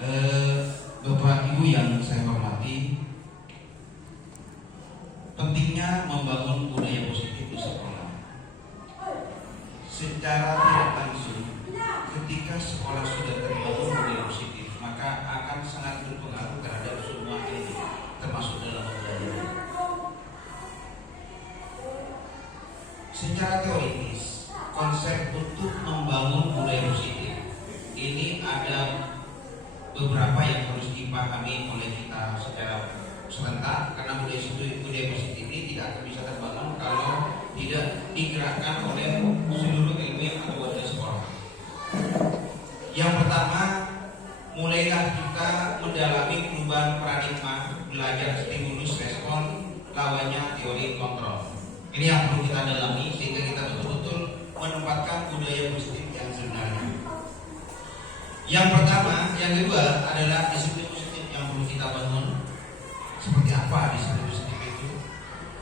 Bapak Ibu yang saya hormati, pentingnya membangun budaya positif di sekolah. Secara tidak langsung, ketika sekolah sudah terbangun budaya positif, maka akan sangat berpengaruh terhadap semua ini, termasuk dalam pembelajaran. Secara teoritis, konsep untuk membangun budaya positif ini ada beberapa yang harus dipahami oleh kita secara serentak, karena budaya positif ini tidak akan bisa terbangun kalau tidak digerakkan oleh seluruh elemen atau warga sekolah. Yang pertama, mulailah kita mendalami perubahan paradigma belajar stimulus respon, lawannya teori kontrol. Ini yang perlu kita dalami sehingga kita betul-betul menempatkan budaya positif yang sebenarnya. Yang pertama, yang kedua adalah disiplin positif yang perlu kita bangun. Seperti apa disiplin positif itu?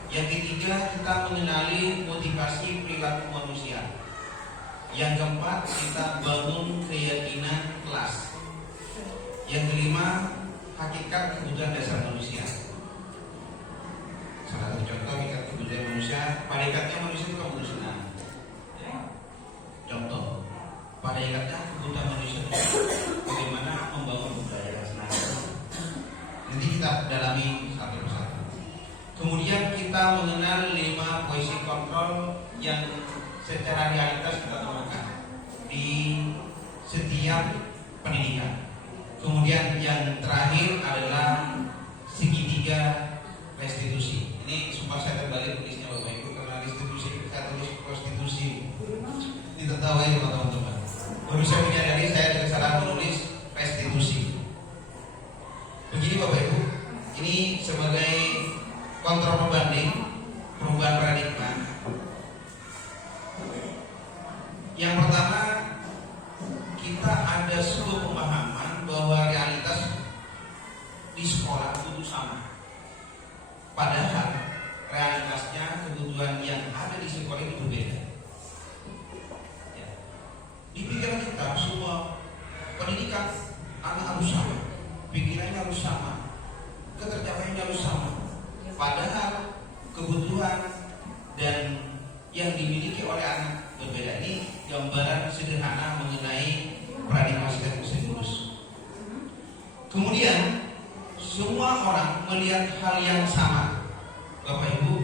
Yang ketiga, kita mengenali motivasi perilaku manusia. Yang keempat, kita bangun keyakinan kelas. Yang kelima, hakikat kebutuhan dasar manusia. Salah satu contoh hakikat kebutuhan manusia, pada ikatnya manusia itu kemanusiaan. Contoh, pada ikatnya kebutuhan manusia itu bagaimana membangun budaya nasional. Nanti kita dalami satu persatu. Kemudian kita mengenal 5 posisi kontrol yang secara realitas kita temukan di setiap pendidikan. Kemudian yang terakhir adalah segitiga restitusi. Ini sumpah saya terbalik tulisnya Bapak Ibu, karena restitusi saya tulis prostitusi. Ditertawai teman-teman. Baru saya menyadari saya tidak salah menulis restitusi. Begini Bapak Ibu, ini sebagai kontrol pembanding perubahan paradigma. Yang pertama, kita ada sebuah pemahaman bahwa realitas di sekolah itu sama. Padahal realitasnya kebutuhan yang ada di sekolah itu berbeda. Ya. Di pikiran kita semua pendidikan anak harus sama, pikirannya harus sama, ketercapaiannya harus sama. Padahal kebutuhan dan yang dimiliki oleh anak berbeda. Ini gambaran sederhana mengenai paradigma stimulus. Kemudian semua orang melihat hal yang sama. Bapak Ibu,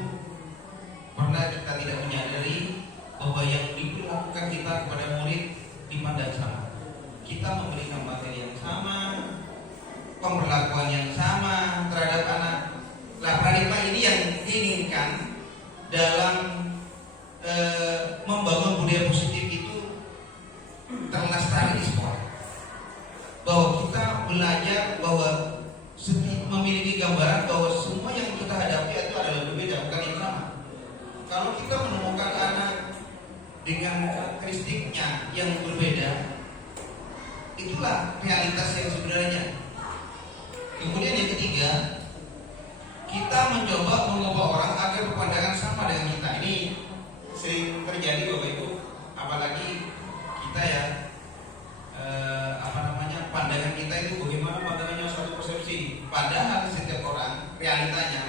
pernah kita tidak menyadari bahwa yang dilakukan kita kepada murid dipandang sama. Kita memberikan materi yang sama, pemberlakuan yang sama terhadap anak. Nah, paradigma ini yang diinginkan dalam membangun budaya positif itu terlestari di sekolah. Bahwa kita belajar bahwa memiliki gambaran bahwa semua yang kita hadapi itu adalah berbeda, bukan yang sama. Kalau kita menemukan anak dengan karakteristiknya yang berbeda, itulah realitas yang sebenarnya. Kemudian yang ketiga, kita mencoba mengubah orang agar berpandangan sama dengan kita. Ini sering terjadi Bapak Ibu, apalagi kita ya pandangan kita itu bagaimana pandangannya suatu persepsi. Padahal setiap orang realitanya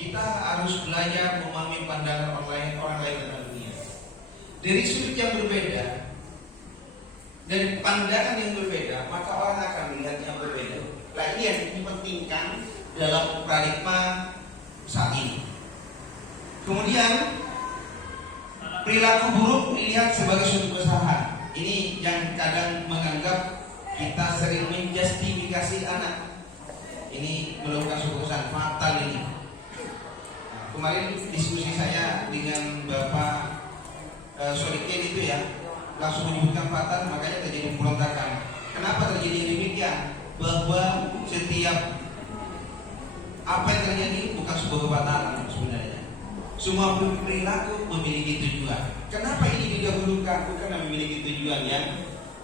kita harus belajar memahami pandangan orang lain tentang dunia dari sudut yang berbeda, dari pandangan yang berbeda, maka orang akan melihat yang berbeda. Nah, ini yang dipentingkan dalam paradigma saat ini. Kemudian perilaku buruk dilihat sebagai suatu kesalahan. Ini yang kadang menganggap kita sering menjustifikasi anak. Ini melakukan suatu kesan fatal ini. Nah, kemarin diskusi saya dengan Bapak Solikin itu ya, langsung menyebutkan fatal, makanya terjadi pemberontakan. Kenapa terjadi demikian? Bahwa setiap apa yang terjadi bukan sebuah kefatalan sebenarnya. Semua perilaku memiliki tujuan. Kenapa ini didahulukan? Bukan memiliki tujuan yang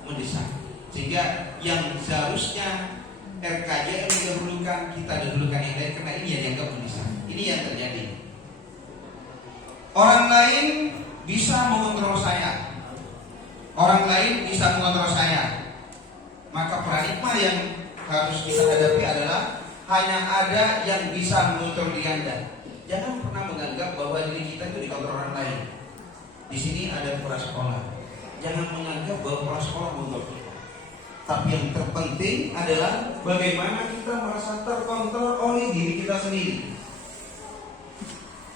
mendesak. Sehingga yang seharusnya RKJM didahulukan, kita dahulukan yang lain, karena ini yang dianggap mendesak. Ini yang terjadi. Orang lain bisa mengontrol saya, orang lain bisa mengontrol saya. Maka paradigma yang harus kita hadapi adalah hanya ada yang bisa mengontrol diri Anda. Jangan pernah menganggap bahwa diri kita itu dikontrol orang lain. Di sini ada kepala sekolah. Jangan menganggap bahwa kepala sekolah mengontrol kita. Tapi yang terpenting adalah bagaimana kita merasa terkontrol oleh diri kita sendiri,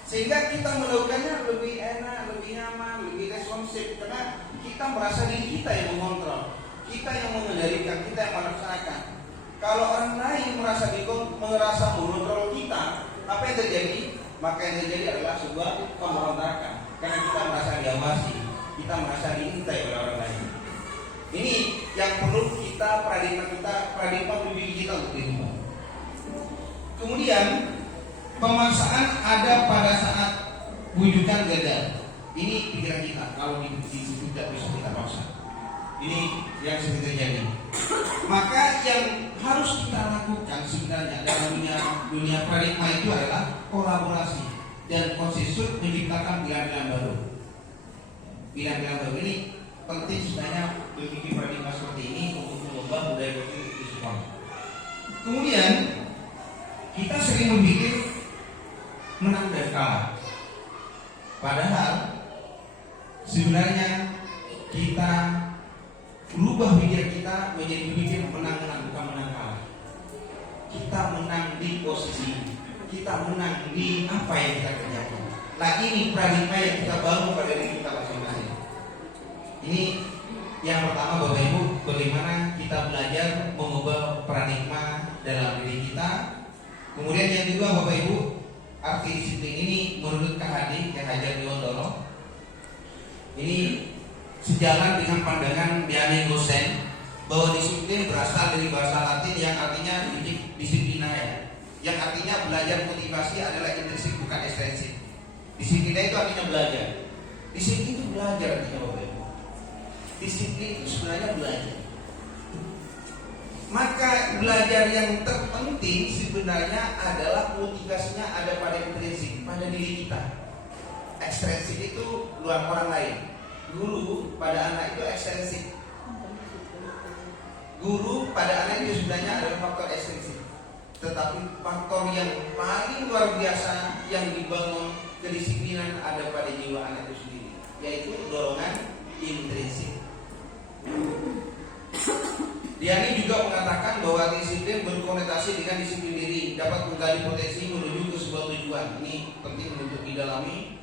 sehingga kita melakukannya lebih enak, lebih nyaman, lebih responsif, karena kita merasa diri kita yang mengontrol, kita yang mengendalikan, kita yang melaksanakan. Kalau orang lain merasa mengontrol kita, apa yang terjadi? Maka yang terjadi adalah sebuah pemberontakan, karena kita merasa diawasi, kita merasa diintai oleh orang lain. Ini yang perlu paradigma berpikir kita untuk dirubah. Kemudian pemaksaan ada pada saat wujudan gagal. Ini pikiran kita kalau tidak bisa kita paksa. Ini yang sering terjadi. Maka yang harus kita lakukan sebenarnya dalam dunia paradigma itu adalah kolaborasi dan konsensus menciptakan pilihan-pilihan baru. Pilihan-pilihan baru ini penting sebenarnya berpikir paradigma seperti ini untuk mengubah budaya berpikir di sekolah. Kemudian kita sering berpikir menang dan kalah. Padahal sebenarnya kita berubah pikiran kita menjadi pikir menang-menang, bukan menang kalah. Kita menang di posisi, kita menang di apa yang kita kerjakan. Nah, ini paradigma yang kita bangun pada diri kita masing-masing. Ini yang pertama, Bapak Ibu, bagaimana kita belajar mengubah paradigma dalam diri kita. Kemudian yang kedua, Bapak Ibu, arti disiplin ini menurut KHD, Ki Hajar Dewantara, ini sejalan dengan pandangan Diane Gosen bahwa disiplin berasal dari bahasa Latin yang artinya disiplinaya, yang artinya belajar motivasi adalah intrinsik bukan ekstrinsik. Disiplin itu artinya belajar. Disiplin itu belajar artinya, Bapak Ibu. Disiplin itu sebenarnya belajar. Maka belajar yang terpenting sebenarnya adalah motivasinya ada pada intrinsik, pada diri kita. Ekstrinsik itu luar orang lain. Guru pada anak itu ekstrinsik. Guru pada anak itu sebenarnya adalah faktor ekstrinsik. Tetapi faktor yang paling luar biasa yang dibangun kedisiplinan ada pada jiwa anak itu sendiri, yaitu dorongan intrinsik. Diani juga mengatakan bahwa disiplin berkonotasi dengan disiplin diri, dapat menggali potensi menuju ke sebuah tujuan. Ini penting untuk didalami.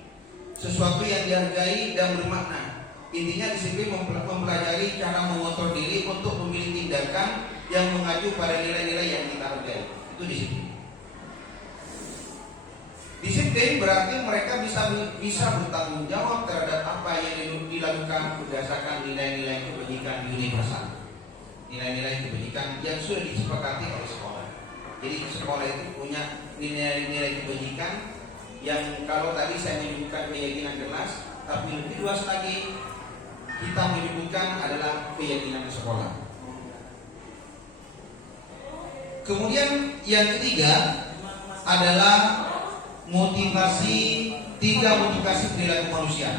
Sesuatu yang dihargai dan bermakna. Intinya disiplin mempelajari cara mengontrol diri untuk memilih tindakan yang mengacu pada nilai-nilai yang kita hargai. Itu disiplin. Disiplin berarti mereka bisa bertanggung jawab terhadap apa yang dilakukan berdasarkan nilai-nilai kebajikan universal. Nilai-nilai kebajikan yang sudah disepakati oleh sekolah. Jadi sekolah itu punya nilai-nilai kebajikan yang kalau tadi saya menyebutkan keyakinan kelas, tapi lebih luas lagi kita menyebutkan adalah keyakinan sekolah. Kemudian yang ketiga adalah motivasi perilaku manusia.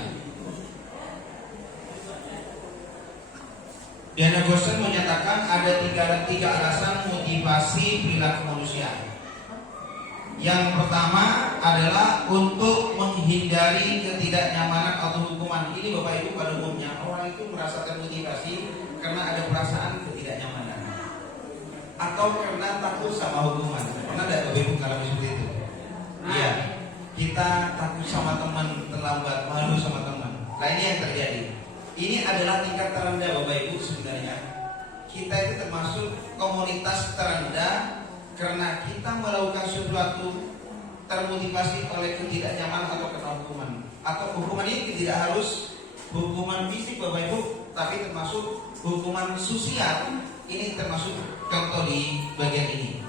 Diana Gosen menyatakan ada tiga alasan motivasi perilaku manusia. Yang pertama adalah untuk menghindari ketidaknyamanan atau hukuman. Ini Bapak Ibu pada umumnya orang itu merasa termotivasi karena ada perasaan ketidaknyamanan atau karena takut sama hukuman. Pernah tidak Bapak Ibu kalau seperti itu? Iya, kita takut sama teman terlambat, malu sama teman. Nah ini yang terjadi. Ini adalah tingkat terendah Bapak Ibu sebenarnya. Kita itu termasuk komunitas terendah karena kita melakukan sesuatu termotivasi oleh ketidaknyamanan atau kena hukuman. Atau hukuman ini tidak harus hukuman fisik Bapak Ibu, tapi termasuk hukuman sosial. Ini termasuk contoh di bagian ini.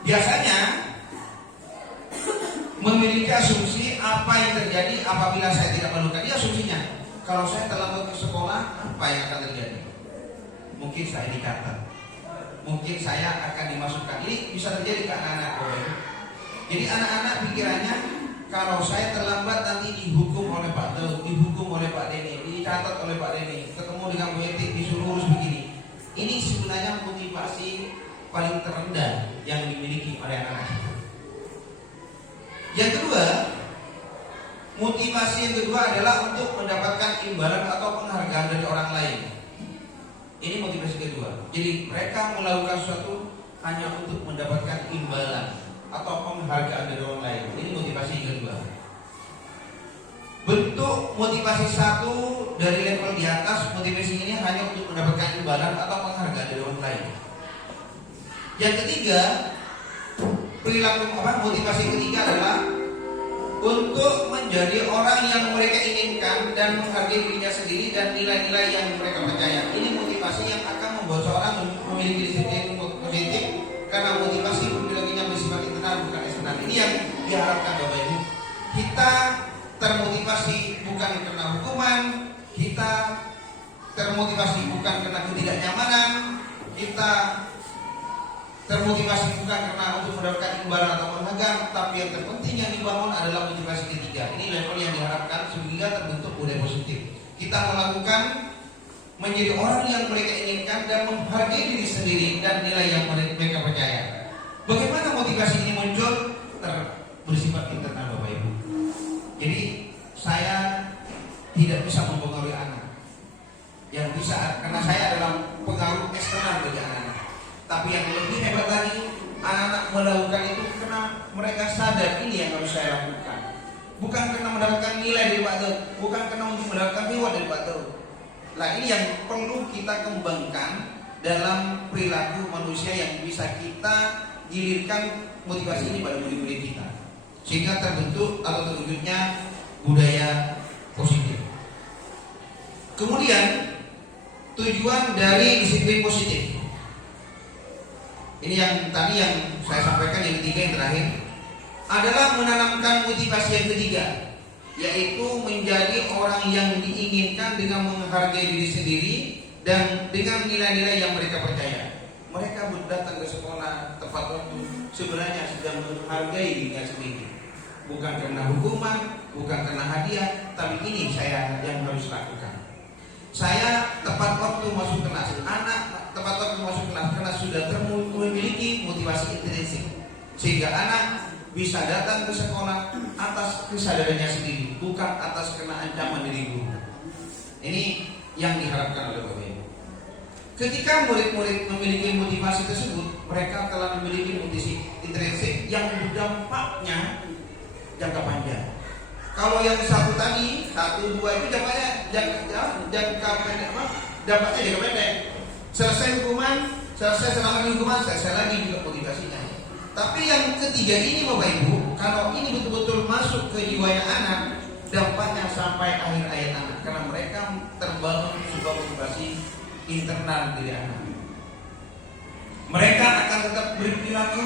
Biasanya memiliki asumsi apa yang terjadi apabila saya tidak melakukan. Ini asumsinya. Kalau saya terlambat ke sekolah, apa yang akan terjadi? Mungkin saya dicatat, mungkin saya akan dimasukkan. Ini bisa terjadi ke anak-anak. Jadi anak-anak pikirannya, kalau saya terlambat nanti dihukum oleh Pak Daud, dihukum oleh Pak Deni, dicatat oleh Pak Deni, ketemu dengan Bu Etik disuruh urus begini. Ini sebenarnya motivasi paling terendah yang dimiliki oleh anak-anak. Yang kedua, motivasi yang kedua adalah untuk mendapatkan imbalan atau penghargaan dari orang lain. Ini motivasi kedua. Jadi mereka melakukan sesuatu hanya untuk mendapatkan imbalan atau penghargaan dari orang lain. Ini motivasi yang kedua. Bentuk motivasi satu dari level di atas, motivasi ini hanya untuk mendapatkan imbalan atau penghargaan dari orang lain. Yang ketiga, perilaku motivasi ketiga adalah untuk menjadi orang yang mereka inginkan dan menghargai dirinya sendiri dan nilai-nilai yang mereka percaya. Ini motivasi yang akan membuat seorang memiliki disiplin positif, karena motivasi perilakunya bersifat internal bukan eksternal. Ini yang diharapkan Bapak Ibu. Kita termotivasi bukan karena hukuman, kita termotivasi bukan karena ketidaknyamanan, kita termotivasi bukan karena untuk mendapatkan imbalan atau penghargaan, tapi yang terpenting yang dibangun adalah motivasi ketiga. Ini level yang diharapkan sehingga terbentuk budaya positif. Kita melakukan menjadi orang yang mereka inginkan dan menghargai diri sendiri dan nilai yang mereka percaya. Bagaimana motivasi ini muncul? Bersifat internal Bapak Ibu. Jadi saya tidak bisa mempengaruhi anak. Yang bisa, karena saya adalah pengaruh eksternal bagi anak. Tapi yang lebih hebat lagi, anak-anak melakukan itu karena mereka sadar ini yang harus saya lakukan. Bukan karena mendapatkan nilai dari Pak Daud, bukan karena untuk mendapatkan reward dari Pak Daud. Nah, ini yang perlu kita kembangkan dalam perilaku manusia yang bisa kita gilirkan motivasi ini pada murid-murid kita, sehingga terbentuk atau terwujudnya budaya positif. Kemudian tujuan dari disiplin positif. Ini yang tadi yang saya sampaikan, yang ketiga, yang terakhir adalah menanamkan motivasi yang ketiga, yaitu menjadi orang yang diinginkan dengan menghargai diri sendiri dan dengan nilai-nilai yang mereka percaya. Mereka datang ke sekolah tepat waktu, sebenarnya sedang menghargai dirinya sendiri, bukan karena hukuman, bukan karena hadiah, tapi ini saya yang harus lakukan. Saya tepat waktu masuk kelas, anak tepat waktu masuk kelas karena sudah memiliki motivasi intrinsik, sehingga anak bisa datang ke sekolah atas kesadarannya sendiri, bukan atas kena ancaman dari guru. Ini yang diharapkan oleh Bapak Ibu. Ketika murid-murid memiliki motivasi tersebut, mereka telah memiliki motivasi intrinsik yang dampaknya jangka panjang. Kalau yang satu tadi, 1, 2 itu dampaknya jangka pendek, dampaknya jangka pendek. Selesai hukuman, selesai selama hukuman, selesai lagi juga motivasinya. Tapi yang ketiga ini Bapak Ibu, kalau ini betul-betul masuk ke jiwanya anak, dampaknya sampai akhir hayat anak, karena mereka terbangun sebuah motivasi internal dari anak. Mereka akan tetap berperilaku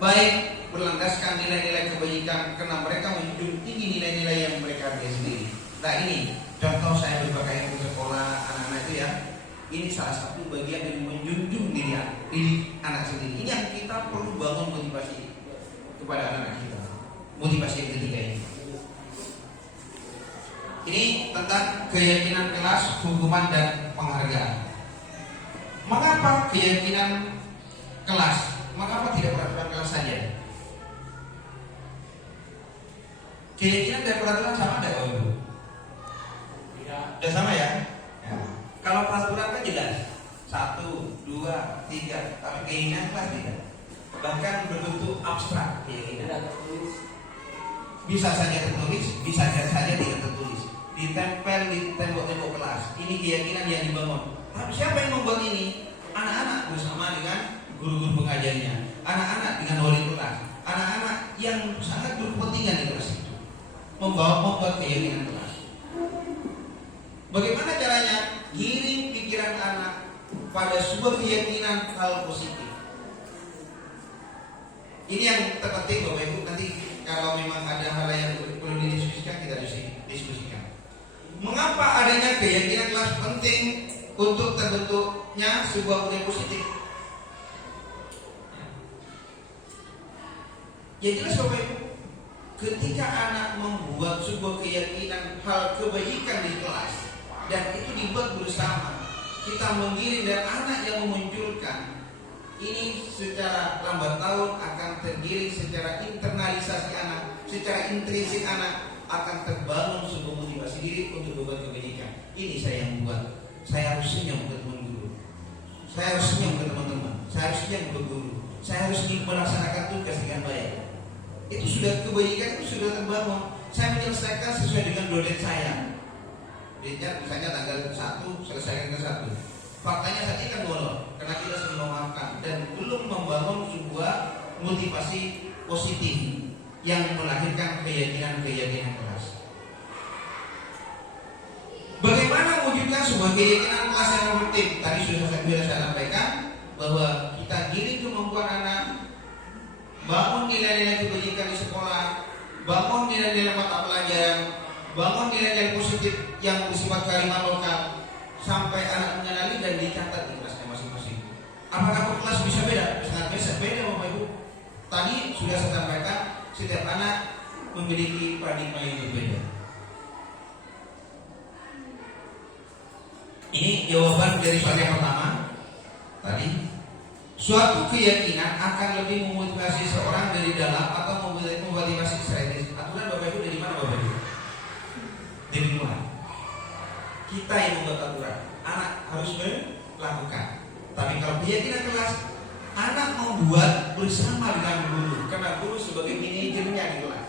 baik, berlandaskan nilai-nilai kebaikan, karena mereka menjunjung tinggi nilai-nilai yang mereka hargai sendiri. Nah, ini contoh saya berbagai ke sekolah anak-anak itu ya. Ini salah satu bagian dari menjunjung diri anak sendiri. Ini yang kita perlu bangun motivasi kepada anak-anak kita. Motivasi yang ketiga ini. Ini tentang keyakinan kelas, hukuman dan penghargaan. Mengapa keyakinan kelas? Mengapa tidak peraturan kelas saja? Keyakinan dan peraturan sama tidak, Bapak Ibu? Tidak. Sudah sama ya? Ya. Kalau peraturan kan jelas 1, 2, 3, tapi keinginan kelas tidak. Bahkan berbentuk abstrak keinginan. Bisa saja tertulis, bisa saja tidak tertulis. Ditempel di tembok-tembok kelas. Ini keyakinan yang dibangun. Tapi siapa yang membuat ini? Anak-anak bersama dengan guru-guru pengajarnya, anak-anak dengan wali kelas, anak-anak yang sangat berkepentingan di kelas itu, membuat keyakinan kelas. Bagaimana caranya? Giring pikiran anak pada sebuah keyakinan hal positif. Ini yang terpenting Bapak Ibu. Nanti kalau memang ada hal yang perlu didiskusikan, kita diskusikan. Mengapa adanya keyakinan kelas penting untuk terbentuknya sebuah budaya positif? Ya jelas Bapak Ibu, ketika anak membuat sebuah keyakinan hal kebaikan di kelas dan itu dibuat bersama, kita menggiring dan anak yang memunculkan, ini secara lambat laun akan tergiring secara internalisasi anak, secara intrinsik anak akan terbangun sebuah motivasi diri untuk berbuat kebajikan. Ini saya yang buat. Saya harus senyum ke teman guru. Saya harus senyum ke teman-teman. Saya harus senyum ke guru. Saya harus melaksanakan tugas dengan baik. Itu sudah kebajikan, itu sudah terbangun. Saya menyelesaikan sesuai dengan dosen saya. Misalnya tanggal 1 selesaikan ke 1. Faktanya saat ini kan molor karena kita sudah memaafkan dan belum membangun sebuah motivasi positif yang melahirkan keyakinan keras. Bagaimana mewujudkan sebuah keyakinan kelas yang produktif? Tadi sudah saya sampaikan bahwa kita giring kemampuan anak, bangun nilai-nilai kebajikan di sekolah, bangun nilai-nilai mata pelajaran, bangun nilai-nilai positif yang bersifat kearifan lokal, sampai anak mengenali dan dicatat di kelasnya masing-masing. Apakah per kelas bisa beda? Sangat bisa beda, Bapak Ibu. Tadi sudah saya sampaikan, setiap anak memiliki paradigma yang berbeda. Ini jawaban dari soal yang pertama tadi. Suatu keyakinan akan lebih memotivasi seorang dari dalam atau memotivasi secara eksternal. Aturan Bapak Ibu dari mana, Bapak Ibu? Dari luar. Kita yang membuat aturan, anak harus melakukan. Tapi kalau keyakinan kelas, anak membuat bersama dengan guru, karena guru sebagai manajernya di kelas,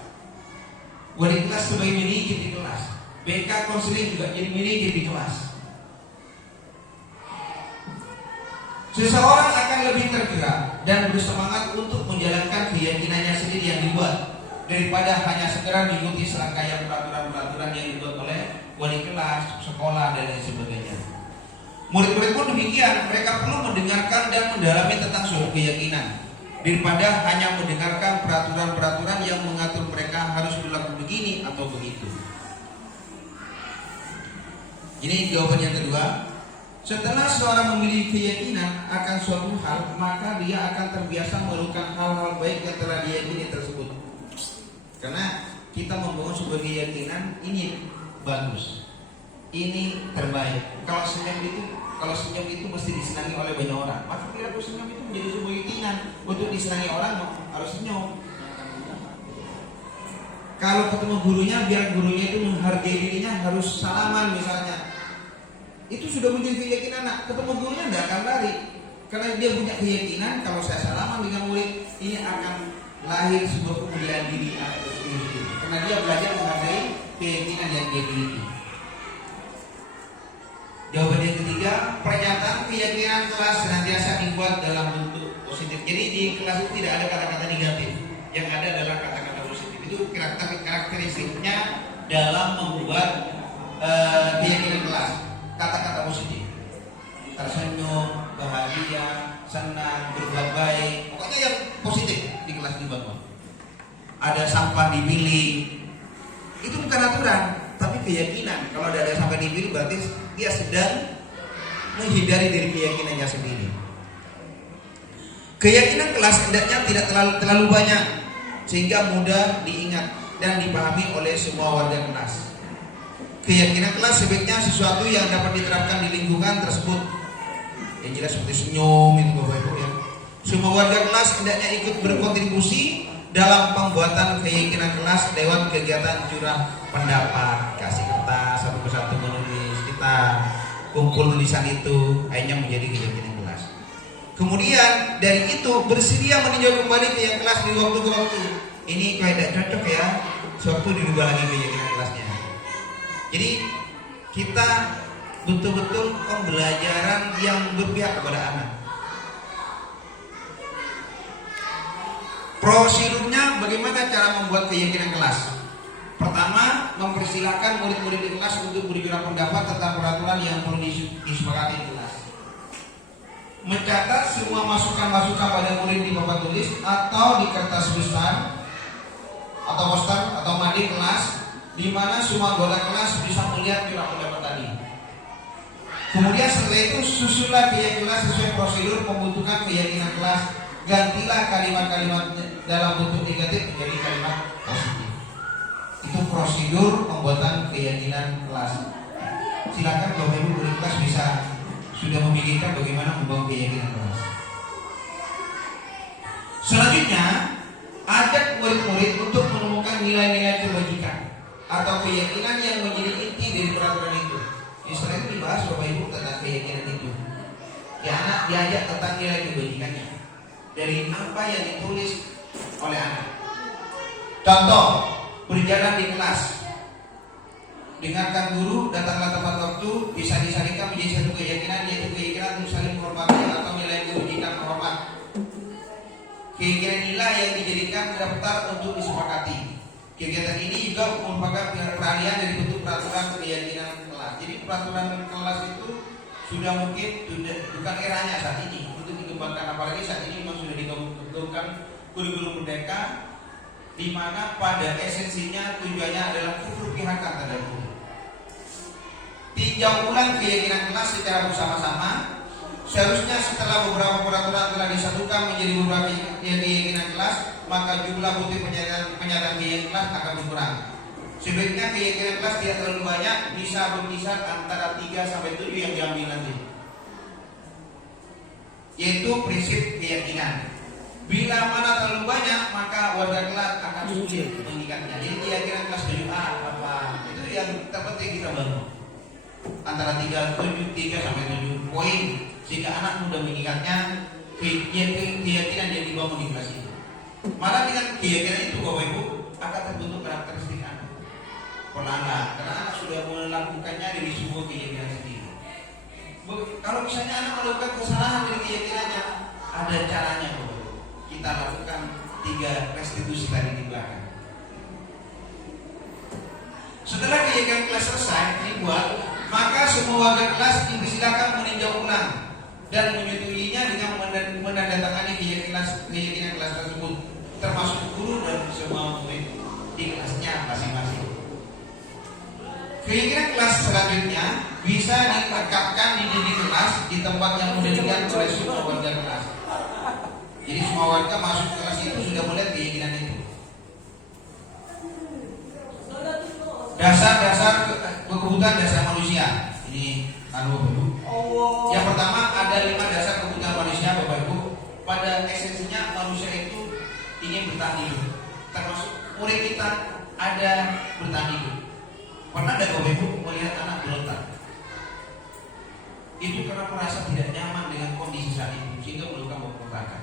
wali kelas sebagai manajer di kelas, BK konseling juga jadi manajer di kelas. Seseorang akan lebih tergerak dan bersemangat untuk menjalankan keyakinannya sendiri yang dibuat daripada hanya segera mengikuti serangkaian peraturan-peraturan yang dibuat oleh wali kelas, sekolah, dan lain sebagainya. Murid-murid pun demikian, mereka perlu mendengarkan dan mendalami tentang suatu keyakinan daripada hanya mendengarkan peraturan-peraturan yang mengatur mereka harus berlaku begini atau begitu. Ini jawaban yang kedua. Setelah seorang memiliki keyakinan akan suatu hal, maka dia akan terbiasa melakukan hal-hal baik yang telah diyakini tersebut. Karena kita membangun sebuah keyakinan, ini bagus, ini terbaik. Kalau senyum itu mesti disenangi oleh banyak orang. Maka perilaku senyum itu menjadi sebuah keyakinan. Untuk disenangi orang harus senyum. Kalau ketemu gurunya, biar gurunya itu menghargai dirinya, harus salaman misalnya. Itu sudah menjadi keyakinan anak. Ketemu gurunya tidak akan lari, karena dia punya keyakinan kalau saya salaman dengan murid, ini akan lahir sebuah kemuliaan diri anak itu sendiri. Karena dia belajar menghargai keyakinan yang dia miliki. Jawaban yang ketiga, pernyataan keyakinan kelas senantiasa dibuat dalam bentuk positif. Jadi di kelas itu tidak ada kata-kata negatif, yang ada adalah kata-kata positif. Itu karakteristiknya dalam membuat keyakinan kelas. Kata-kata positif, tersenyum, bahagia, senang, berbuat baik, pokoknya yang positif di kelas dibangun. Ada sampah dipilih, itu bukan aturan, tapi keyakinan. Kalau ada sampah dipilih berarti dia sedang menghindari dari keyakinannya sendiri. Keyakinan kelas hendaknya tidak terlalu banyak sehingga mudah diingat dan dipahami oleh semua warga kelas. Keyakinan kelas sebaiknya sesuatu yang dapat diterapkan di lingkungan tersebut. Yang jelas seperti senyum itu Bapak Ibu ya. Semua warga kelas hendaknya ikut berkontribusi dalam pembuatan keyakinan kelas lewat kegiatan curah pendapat, kasih kertas satu persatu menulis, kita kumpul tulisan itu, akhirnya menjadi keyakinan kelas. Kemudian dari itu bersedia meninjau kembali keyakinan kelas di waktu ke waktu. Ini kalau tidak cocok ya, sewaktu dirubah lagi keyakinan kelasnya. Jadi kita betul-betul pembelajaran yang berpihak kepada anak. Prosedurnya bagaimana cara membuat keyakinan kelas? Pertama, mempersilahkan murid-murid di kelas untuk berjuang pendapat tentang peraturan yang perlu disepakati di kelas. Mencatat semua masukan-masukan pada murid di papan tulis atau di kertas besar atau poster atau mading kelas, di mana semua anggota kelas bisa melihat curah pendapat tadi. Kemudian setelah itu susunlah keyakinan kelas sesuai prosedur pembentukan keyakinan kelas. Gantilah kalimat-kalimat dalam bentuk negatif menjadi kalimat positif. Itu prosedur pembuatan keyakinan kelas. Silakan Bapak Ibu guru kelas bisa sudah memikirkan bagaimana membangun keyakinan kelas. Selanjutnya, ajak murid-murid untuk menemukan nilai-nilai kebajikan atau keyakinan yang menjadi inti dari peraturan itu. Setelah itu dibahas Bapak Ibu tentang keyakinan itu. Ya, anak diajak tentang nilai kebajikannya dari apa yang ditulis oleh anak. Contoh, berjalan di kelas, dengarkan guru, datanglah tepat waktu, bisa disarikan menjadi satu keyakinan, yaitu keyakinan untuk saling menghormati atau nilai kebajikan hormat. Keyakinan nilai yang dijadikan daftar untuk disepakati. Kegiatan ini juga merupakan peralihan dari bentuk peraturan keyakinan kelas. Jadi peraturan kelas itu sudah mungkin bukan eranya saat ini untuk dikembangkan, apalagi saat ini memang sudah dikembangkan kurikulum merdeka, di mana pada esensinya tujuannya adalah keberpihakan terhadap guru. Tinjau ulang keyakinan kelas secara bersama-sama. Seharusnya setelah beberapa peraturan telah disatukan menjadi beberapa keyakinan kelas, maka jumlah bukti pernyataan keyakinan kelas akan berkurang. Sebaiknya keyakinan kelas tidak terlalu banyak, bisa berkisar antara 3 sampai 7 yang diambil nanti. Yaitu prinsip keyakinan. Bila mana terlalu banyak, maka warga kelas akan sulit mengikatnya. Jadi keyakinan kelas 7A apa itu yang terpenting kita bangun. Antara 3 sampai 7 poin sehingga anak mudah mengikatnya keyakinan yang dibangun di kelas itu. Malah dengan keyakinan itu Bapak Ibu akan terbentuk karakteristik anak. Pelanggan, karena anak sudah melakukannya dari sebuah keyakinan sendiri. Kalau misalnya anak melakukan kesalahan dari keyakinannya, ada caranya Bapak Ibu. Kita lakukan 3 restitusi tadi di belakang. Setelah keyakinan kelas selesai dibuat, maka semua warga kelas dipersilakan meninjau ulang dan menyetujuinya dengan menandatangani keyakinan kelas tersebut, termasuk guru dan semua murid di kelasnya masing-masing. Keyakinan kelas selanjutnya bisa dilekatkan di dinding kelas di tempat yang mudah dilihat oleh semua warga kelas. Jadi semua warga masuk ke kelas itu sudah melihat keyakinan itu. Dasar-dasar kebutuhan dasar manusia. Ini Bapak Ibu. Yang pertama ada 5 dasar kebutuhan manusia Bapak Ibu. Pada esensinya manusia itu ingin bertahan hidup. Termasuk murid kita ada bertahan hidup. Pernah ada Bapak Ibu melihat anak berontak? Itu karena merasa tidak nyaman dengan kondisi saat itu sehingga melakukan pemberontakan.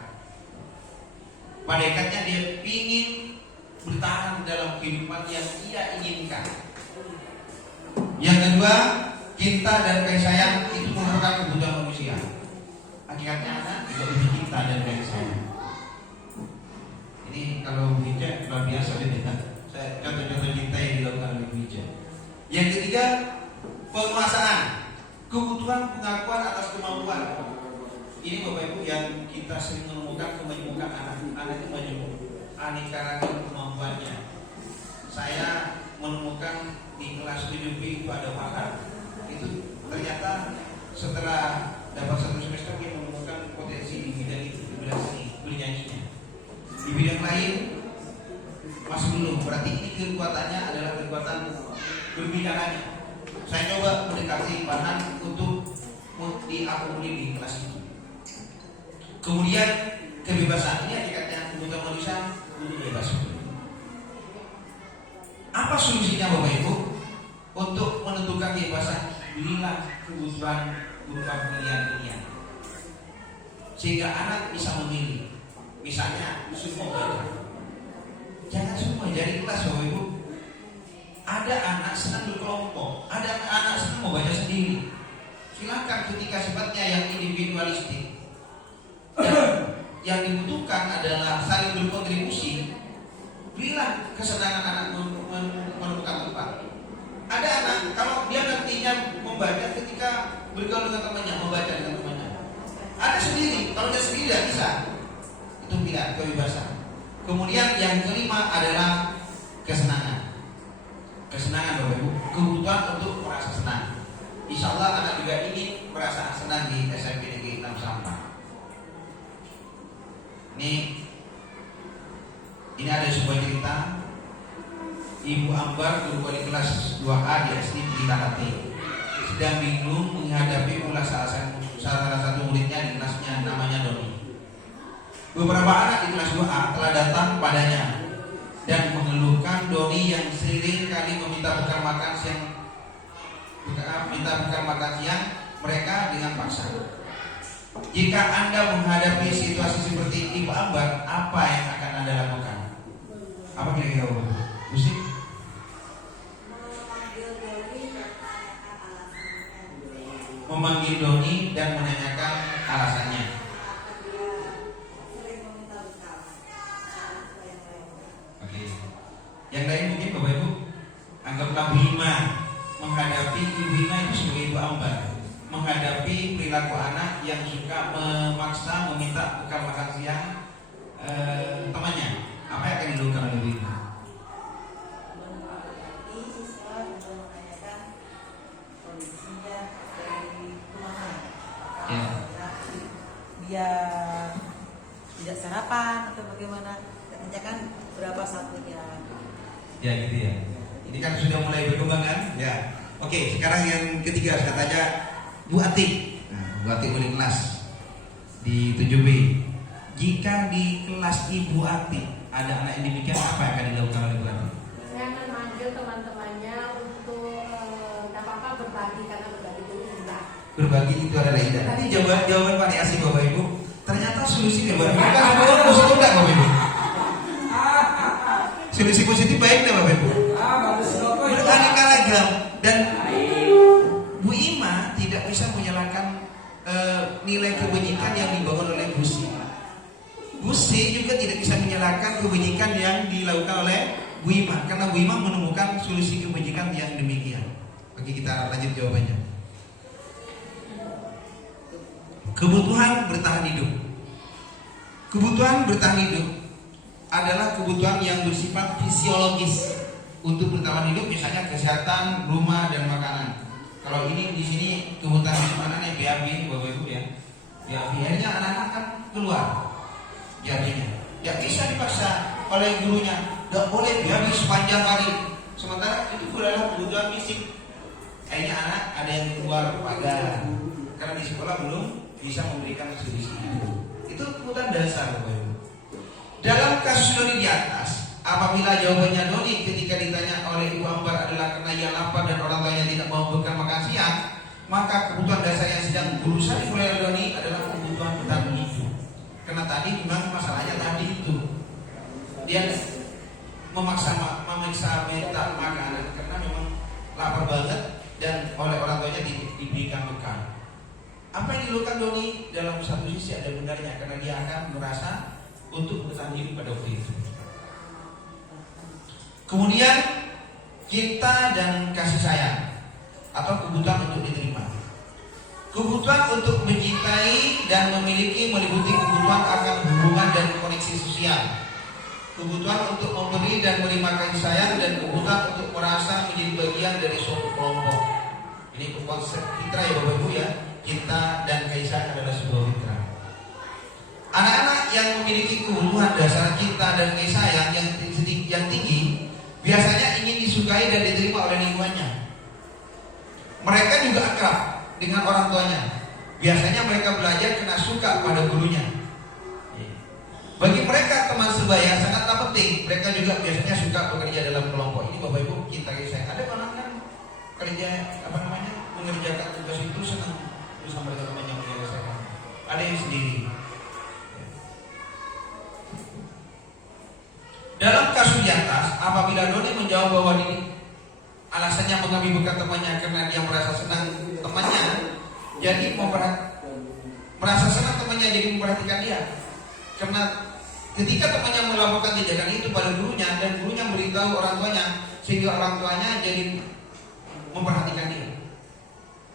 Pada dekatnya dia ingin bertahan dalam kehidupan yang ia inginkan. Yang kedua, cinta dan kasih sayang itu merupakan kebutuhan manusia. Hakikatnya anak juga butuh cinta dan kasih sayang. Ini kalau bijak luar biasa beda. Saya contoh-contoh cinta yang dilakukan oleh bijak. Yang ketiga, penguasaan, kebutuhan pengakuan atas kemampuan. Ini Bapak Ibu yang kita sering menemukan kemenemukan anak itu majemuk, aneka ragam kemampuannya. Saya menemukan di kelas 7B itu ada pakar. Itu ternyata setelah dapat 1 semester dia menemukan potensi di bidang itu, di bidang seni, bernyanyinya. Di bidang lain masih belum. Berarti ini kekuatannya adalah kekuatan berbicaranya. Saya coba mendekati bahan untuk diakomodir di kelas itu. Kemudian kebebasan, ini hakikatnya kebutuhan manusia untuk bebas. Apa solusinya Bapak Ibu? Untuk menentukan kebebasan, berilah kebutuhan berupa pilihan-pilihan sehingga anak bisa memilih. Misalnya semua baca, jangan semua jadi kelas Bapak Ibu. Ada anak senang berkelompok, ada anak senang membaca sendiri. Silakan ketika sifatnya yang individualistik. Yang dibutuhkan adalah saling berkontribusi. Berilah kesenangan anak menemukan tempat. Ada anak kalau dia nantinya membaca ketika bergaul dengan temannya, membaca dengan temannya. Ada sendiri, kalau dia sendiri tidak bisa. Itu tidak kebebasan. Kemudian yang kelima adalah kesenangan. Kesenangan Bapak Ibu, kebutuhan untuk merasa senang. Insya Allah anak juga ingin merasa senang di SMP Negeri 6 Sampang. Ini ada sebuah cerita. Ibu Ambar guru wali kelas 2A di SD Pelita Hati sedang bingung menghadapi ulah salah satu muridnya di kelasnya, namanya Doni. Beberapa anak di kelas 2A telah datang padanya dan mengeluhkan Doni yang sering kali meminta bekal makan siang mereka dengan paksa. Jika Anda menghadapi situasi seperti ini Pak Ambar, apa yang akan Anda lakukan? Apa kira-kira Bu? Musik? Memanggil Doni dan menanyakan alasannya. Oke. Yang lain mungkin Bapak Ibu, anggaplah Bu Ima menghadapi Ibu Ima itu sebagai Ibu Ambar, menghadapi perilaku anak yang suka memaksa meminta bekal makan siang temannya. Apa yang akan dilakukan oleh Ibu Ima? Dia tidak sarapan atau bagaimana, tanyakan berapa satunya. Ya gitu ya. Ini kan sudah mulai berkembang kan? Ya. Oke, sekarang yang ketiga saya tanya Bu Ati. Nah, Bu Ati boleh kelas di 7B. Jika di kelas Ibu Ati ada anak yang demikian, apa yang akan dilakukan oleh Bu Ati? Saya akan manggil teman-temannya untuk tidak apa-apa berbagi, karena berbagi itu indah. Berbagi itu adalah indah. Nanti jawaban variasi Bapak Ibu. Ternyata solusinya Bapak Ibu. Kan semua positif enggak Bapak Ibu? Solusi positif baik enggak Bapak Ibu? Beraneka ragam. Dan Bu Ima tidak bisa menyalahkan nilai kebajikan yang dibangun oleh Bu Si. Bu Si juga tidak bisa menyalahkan kebajikan yang dilakukan oleh Bu Ima, karena Bu Ima menemukan solusi kebajikan yang demikian. Oke, kita lanjut jawabannya. Kebutuhan bertahan hidup. Kebutuhan bertahan hidup adalah kebutuhan yang bersifat fisiologis untuk bertahan hidup, misalnya kesehatan, rumah, dan makanan. Kalau ini di sini kebutuhan hidup anaknya BAB ini Bapak Ibu ya. BAB akhirnya anak-anak kan keluar BAB-nya. Ya bisa dipaksa oleh gurunya, tidak boleh BAB sepanjang hari. Sementara itu adalah kebutuhan fisik. Akhirnya anak ada yang keluar pagar karena di sekolah belum bisa memberikan solusi itu kebutuhan dasar Bapak Ibu. Dalam kasus Doni di atas, apabila jawabannya Doni ketika ditanya oleh Ibu Ambar adalah karena ia lapar dan orang tuanya tidak mau memberikan makan siang, maka kebutuhan dasar yang sedang berusaha dimulai oleh Doni adalah kebutuhan bertahan hidup. Karena tadi memang masalahnya tadi itu dia memaksa minta makanan karena memang lapar banget dan oleh orang tuanya diberikan bekal. Apa yang dilakukan Doni dalam satu sisi ada benarnya, karena dia akan merasa untuk bertahan hidup pada waktu itu. Kemudian cinta dan kasih sayang atau kebutuhan untuk diterima. Kebutuhan untuk mencintai dan memiliki meliputi kebutuhan akan hubungan dan koneksi sosial. Kebutuhan untuk memberi dan menerima kasih sayang, dan kebutuhan untuk merasa menjadi bagian dari suatu kelompok. Ini konsep fitrah ya Bapak Ibu ya. Cinta dan kasih sayang adalah sebuah fitrah. Anak-anak yang memiliki kebutuhan dasar cinta dan kasih sayang yang tinggi biasanya ingin disukai dan diterima oleh lingkungannya. Mereka juga akrab dengan orang tuanya. Biasanya mereka belajar karena suka pada gurunya. Bagi mereka teman sebaya sangatlah penting. Mereka juga biasanya suka bekerja dalam kelompok. Ini Bapak Ibu cinta kasih sayang. Ada orang kan kerja mengerjakan tugas itu senang bersama dengan temannya menyelesaikan. Ada yang sendiri. Dalam kasus di atas, apabila Doni menjawab bahwa alasannya mengambil bekal temannya karena dia merasa senang temannya, jadi merasa senang temannya jadi memperhatikan dia. Karena ketika temannya melakukan tindakan itu pada gurunya dan gurunya memberitahu orang tuanya, sehingga orang tuanya jadi memperhatikan dia.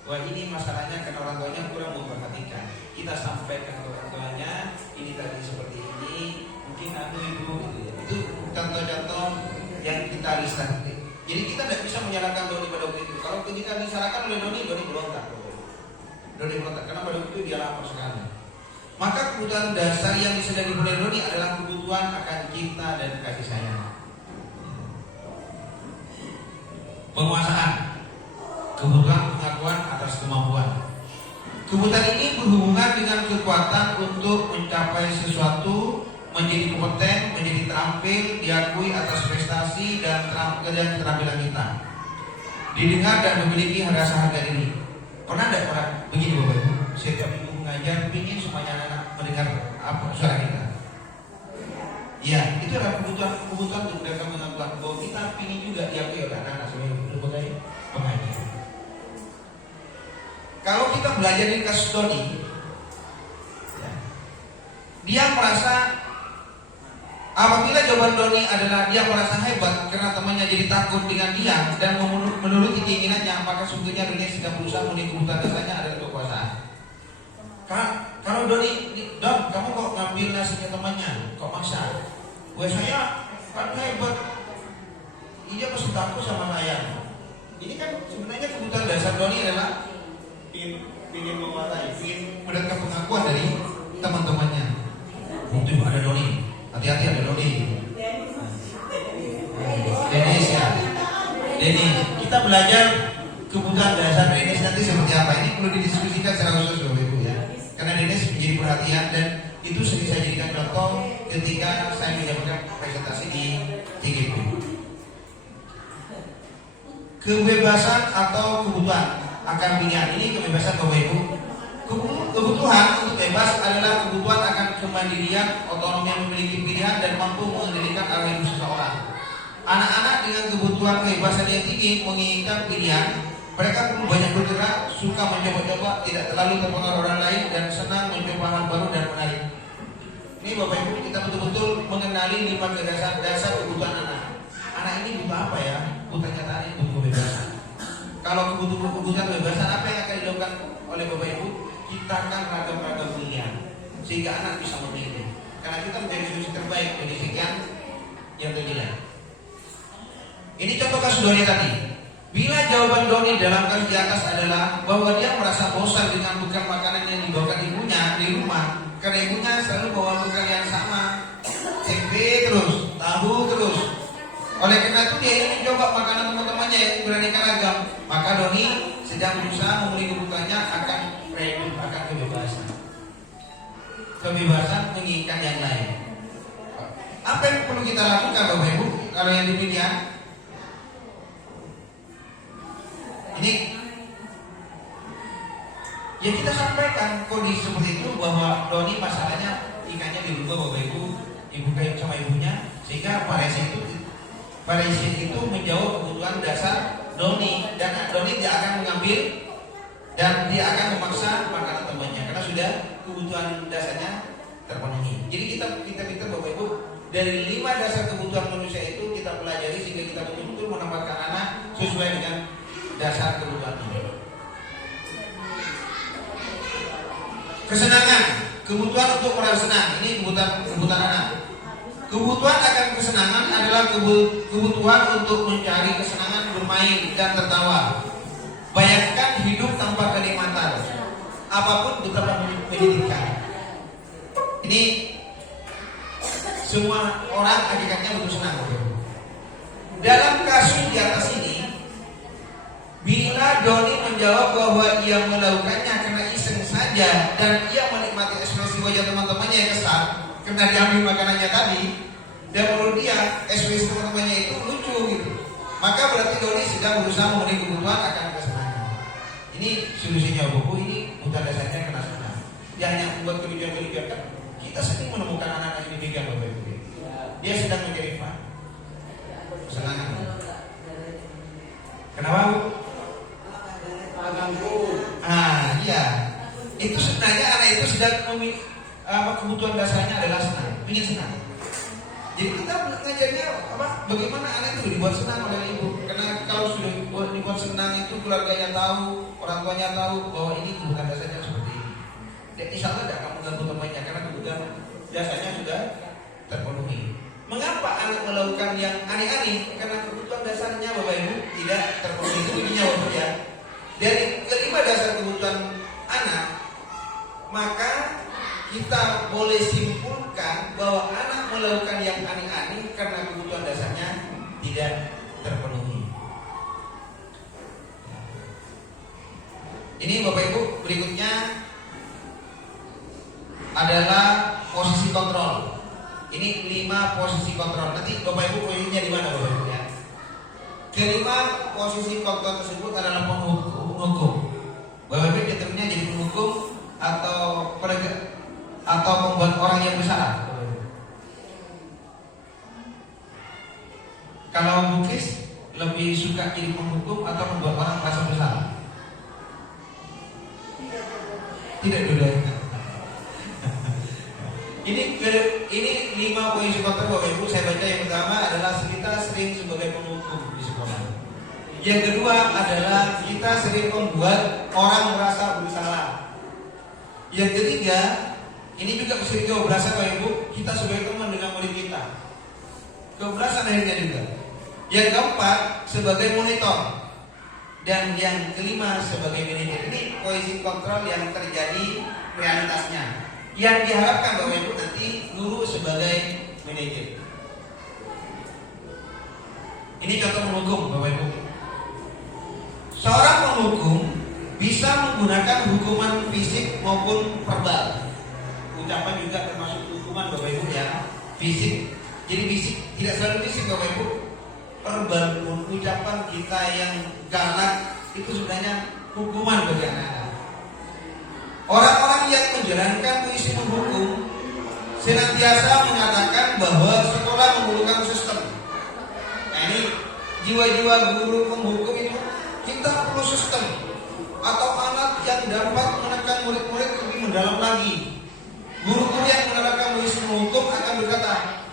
Wah, ini masalahnya karena orang tuanya kurang memperhatikan. Kita sampaikan ke orang tuanya, ini tadi seperti ini, mungkin ibu gitu ya. Itu contoh-contoh yang kita lihat. Jadi kita tidak bisa menyalahkan Doni pada waktu itu. Kalau ketika disalahkan oleh Doni berontak. Doni berontak karena pada waktu itu dia lapar sekali. Maka kebutuhan dasar yang disadari oleh Doni adalah kebutuhan akan cinta dan kasih sayang. Penguasaan, kebutuhan pengakuan atas kemampuan. Kebutuhan ini berhubungan dengan kekuatan untuk mencapai sesuatu, menjadi kompeten, menjadi terampil, diakui atas prestasi dan keterampilan kita, didengar dan memiliki rasa harga diri. Pernah tidak orang begini Bapak Ibu? Setiap ibu mengajar ingin semuanya anak mendengar suara kita. Ya, itu adalah kebutuhan untuk mereka mengakukan bahwa kita ingin juga diakui oleh anak-anak sebagai pengajar. Kalau kita belajar di kasus Doni, ya, dia merasa apabila jawaban Doni adalah dia merasa hebat karena temannya jadi takut dengan dia dan menuruti keinginannya, maka sebetulnya Doni sedang berusaha memenuhi kebutuhan dasarnya adalah kekuasaan. Kalau Doni, Don, kamu kok ngambil nasinya temannya, kok maksa? Wah, saya kan hebat, dia pasti takut sama saya. Ini kan sebenarnya kebutuhan dasar Doni adalah ingin menguasai, ingin mendapatkan pengakuan dari teman-temannya. Itu ada Doni, hati-hati ada Doni. Dennis ya, Dennis. Kita belajar kebutuhan dasar Dennis nanti seperti apa. Ini perlu didiskusikan secara khusus Bapak Ibu ya. Karena Dennis menjadi perhatian dan itu sering saya jadikan contoh ketika saya menyampaikan presentasi di TGP. Kebebasan atau kebutuhan akan pilihan ini kebebasan Bapak Ibu. Kebutuhan untuk bebas adalah kebutuhan akan kemandirian, otonomi yang memiliki pilihan dan mampu mengendalikan arah hidup seseorang. Anak-anak dengan kebutuhan kebebasan yang tinggi menginginkan pilihan. Mereka perlu banyak bergerak, suka mencoba-coba, tidak terlalu terpengaruh orang lain dan senang mencoba hal baru dan menarik. Ini Bapak Ibu, kita betul-betul mengenali 5 dasar kebutuhan anak. Anak ini butuh apa ya? Butuh nyataan ini butuh kebebasan. Kalau kebutuhan kebebasan, apa yang akan dilakukan oleh Bapak Ibu? Ciptakan ragam-ragam pilihan sehingga anak bisa memilih. Karena kita menjadi solusi terbaik dari sekian yang terjadi. Ini contoh kasus Doni tadi. Bila jawaban Doni dalam kasus di atas adalah bahwa dia merasa bosan dengan bekal makanan yang dibawakan ibunya di rumah, karena ibunya selalu bawa bekal yang sama, tempe terus, tahu terus. Oleh karena itu dia ingin mencoba makanan teman-temannya yang beraneka ragam. Maka Doni sedang berusaha memenuhi kebutuhannya akan freedom, akan kebebasan. Kebebasan menginginkan yang lain. Apa yang perlu kita lakukan Bapak Ibu? Kalau yang demikian, ini ya kita sampaikan kondisi seperti itu bahwa Doni masalahnya ikannya dirubah Bapak Ibu, ibu kayak sama ibunya, sehingga variasi itu menjawab kebutuhan dasar Doni dan Doni tidak akan mengambil dan dia akan memaksa makanan temannya karena sudah kebutuhan dasarnya terpenuhi. Jadi kita Bapak Ibu dari 5 dasar kebutuhan manusia itu kita pelajari sehingga kita betul-betul menempatkan anak sesuai dengan dasar kebutuhan ini. Kesenangan, kebutuhan untuk merasa senang, ini kebutuhan anak. Kebutuhan akan kesenangan adalah kebutuhan untuk mencari kesenangan bermain dan tertawa. Bayangkan hidup tanpa kenikmatan, apapun betapa menyedihkan. Ini semua orang hakikatnya butuh senang. Dalam kasus di atas ini, bila Doni menjawab bahwa ia melakukannya karena iseng saja dan ia menikmati ekspresi wajah teman-temannya yang kesal karena diambil makanannya tadi, dan menurut dia ekspresi teman-temannya itu lucu gitu, maka berarti Doni sedang berusaha memenuhi kebutuhan akan kesenangan. Ini solusinya Bapak, ini bukan dasarnya kena senang. Dia hanya membuat kebijakan-kebijakan kan. Kita sering menemukan anak-anak ini demikian Bapak Ibu. Dia sedang mencari kesenangan. Kenapa Bu? Iya. Itu sebenarnya anak itu sedang kebutuhan dasarnya adalah senang, ingin senang. Jadi kita ngajarnya bagaimana anak itu dibuat senang oleh ibu. Karena kalau sudah dibuat senang itu keluarganya tahu, orang tuanya tahu bahwa ini kebutuhan dasarnya seperti ini. Dan insya Allah tidak akan mengganggu temannya karena kebutuhan dasarnya sudah terpenuhi. Mengapa anak melakukan yang aneh-aneh? Karena kebutuhan dasarnya Bapak Ibu tidak terpenuhi. Itu intinya Bapak ya. Dari kelima dasar kebutuhan anak, maka kita boleh simpulkan bahwa anak melakukan yang aneh-aneh karena kebutuhan dasarnya tidak terpenuhi. Ini Bapak Ibu berikutnya adalah posisi kontrol. Ini 5 posisi kontrol. Nanti Bapak Ibu posisinya di mana Bapak Ibu ya? Kelima posisi kontrol tersebut adalah penghukum. Bapak Ibu cenderungnya jadi penghukum atau membuat orang yang bersalah. Kalau Bukis lebih suka jadi penghukum atau membuat orang merasa bersalah? Tidak dua-duanya. Ini 5 posisi kontrol Bapak Ibu. Saya baca yang pertama adalah kita sering sebagai penghukum di sekolah. Yang kedua adalah kita sering membuat orang merasa bersalah. Yang ketiga, ini juga sering keberasan Bapak Ibu, kita sebagai teman dengan murid kita. Keberasan akhirnya juga. Yang keempat sebagai monitor. Dan yang kelima sebagai manajer. Ini posisi kontrol yang terjadi realitasnya. Yang diharapkan Bapak Ibu nanti guru sebagai manajer. Ini contoh menghukum Bapak Ibu. Seorang penghukum bisa menggunakan hukuman fisik maupun verbal. Ucapan juga termasuk hukuman Bapak Ibu ya. Fisik. Jadi fisik tidak selalu fisik Bapak Ibu. Verbal pun ucapan kita yang galak itu sebenarnya hukuman bagi anak-anak. Orang-orang yang menjalankan misi menghukum senantiasa mengatakan bahwa sekolah memerlukan sistem. Nah ini jiwa-jiwa guru penghukum itu kita perlu sistem atau alat yang dapat menekan murid-murid lebih mendalam lagi. Guru-guru yang menerapkan misi menghukum akan berkata,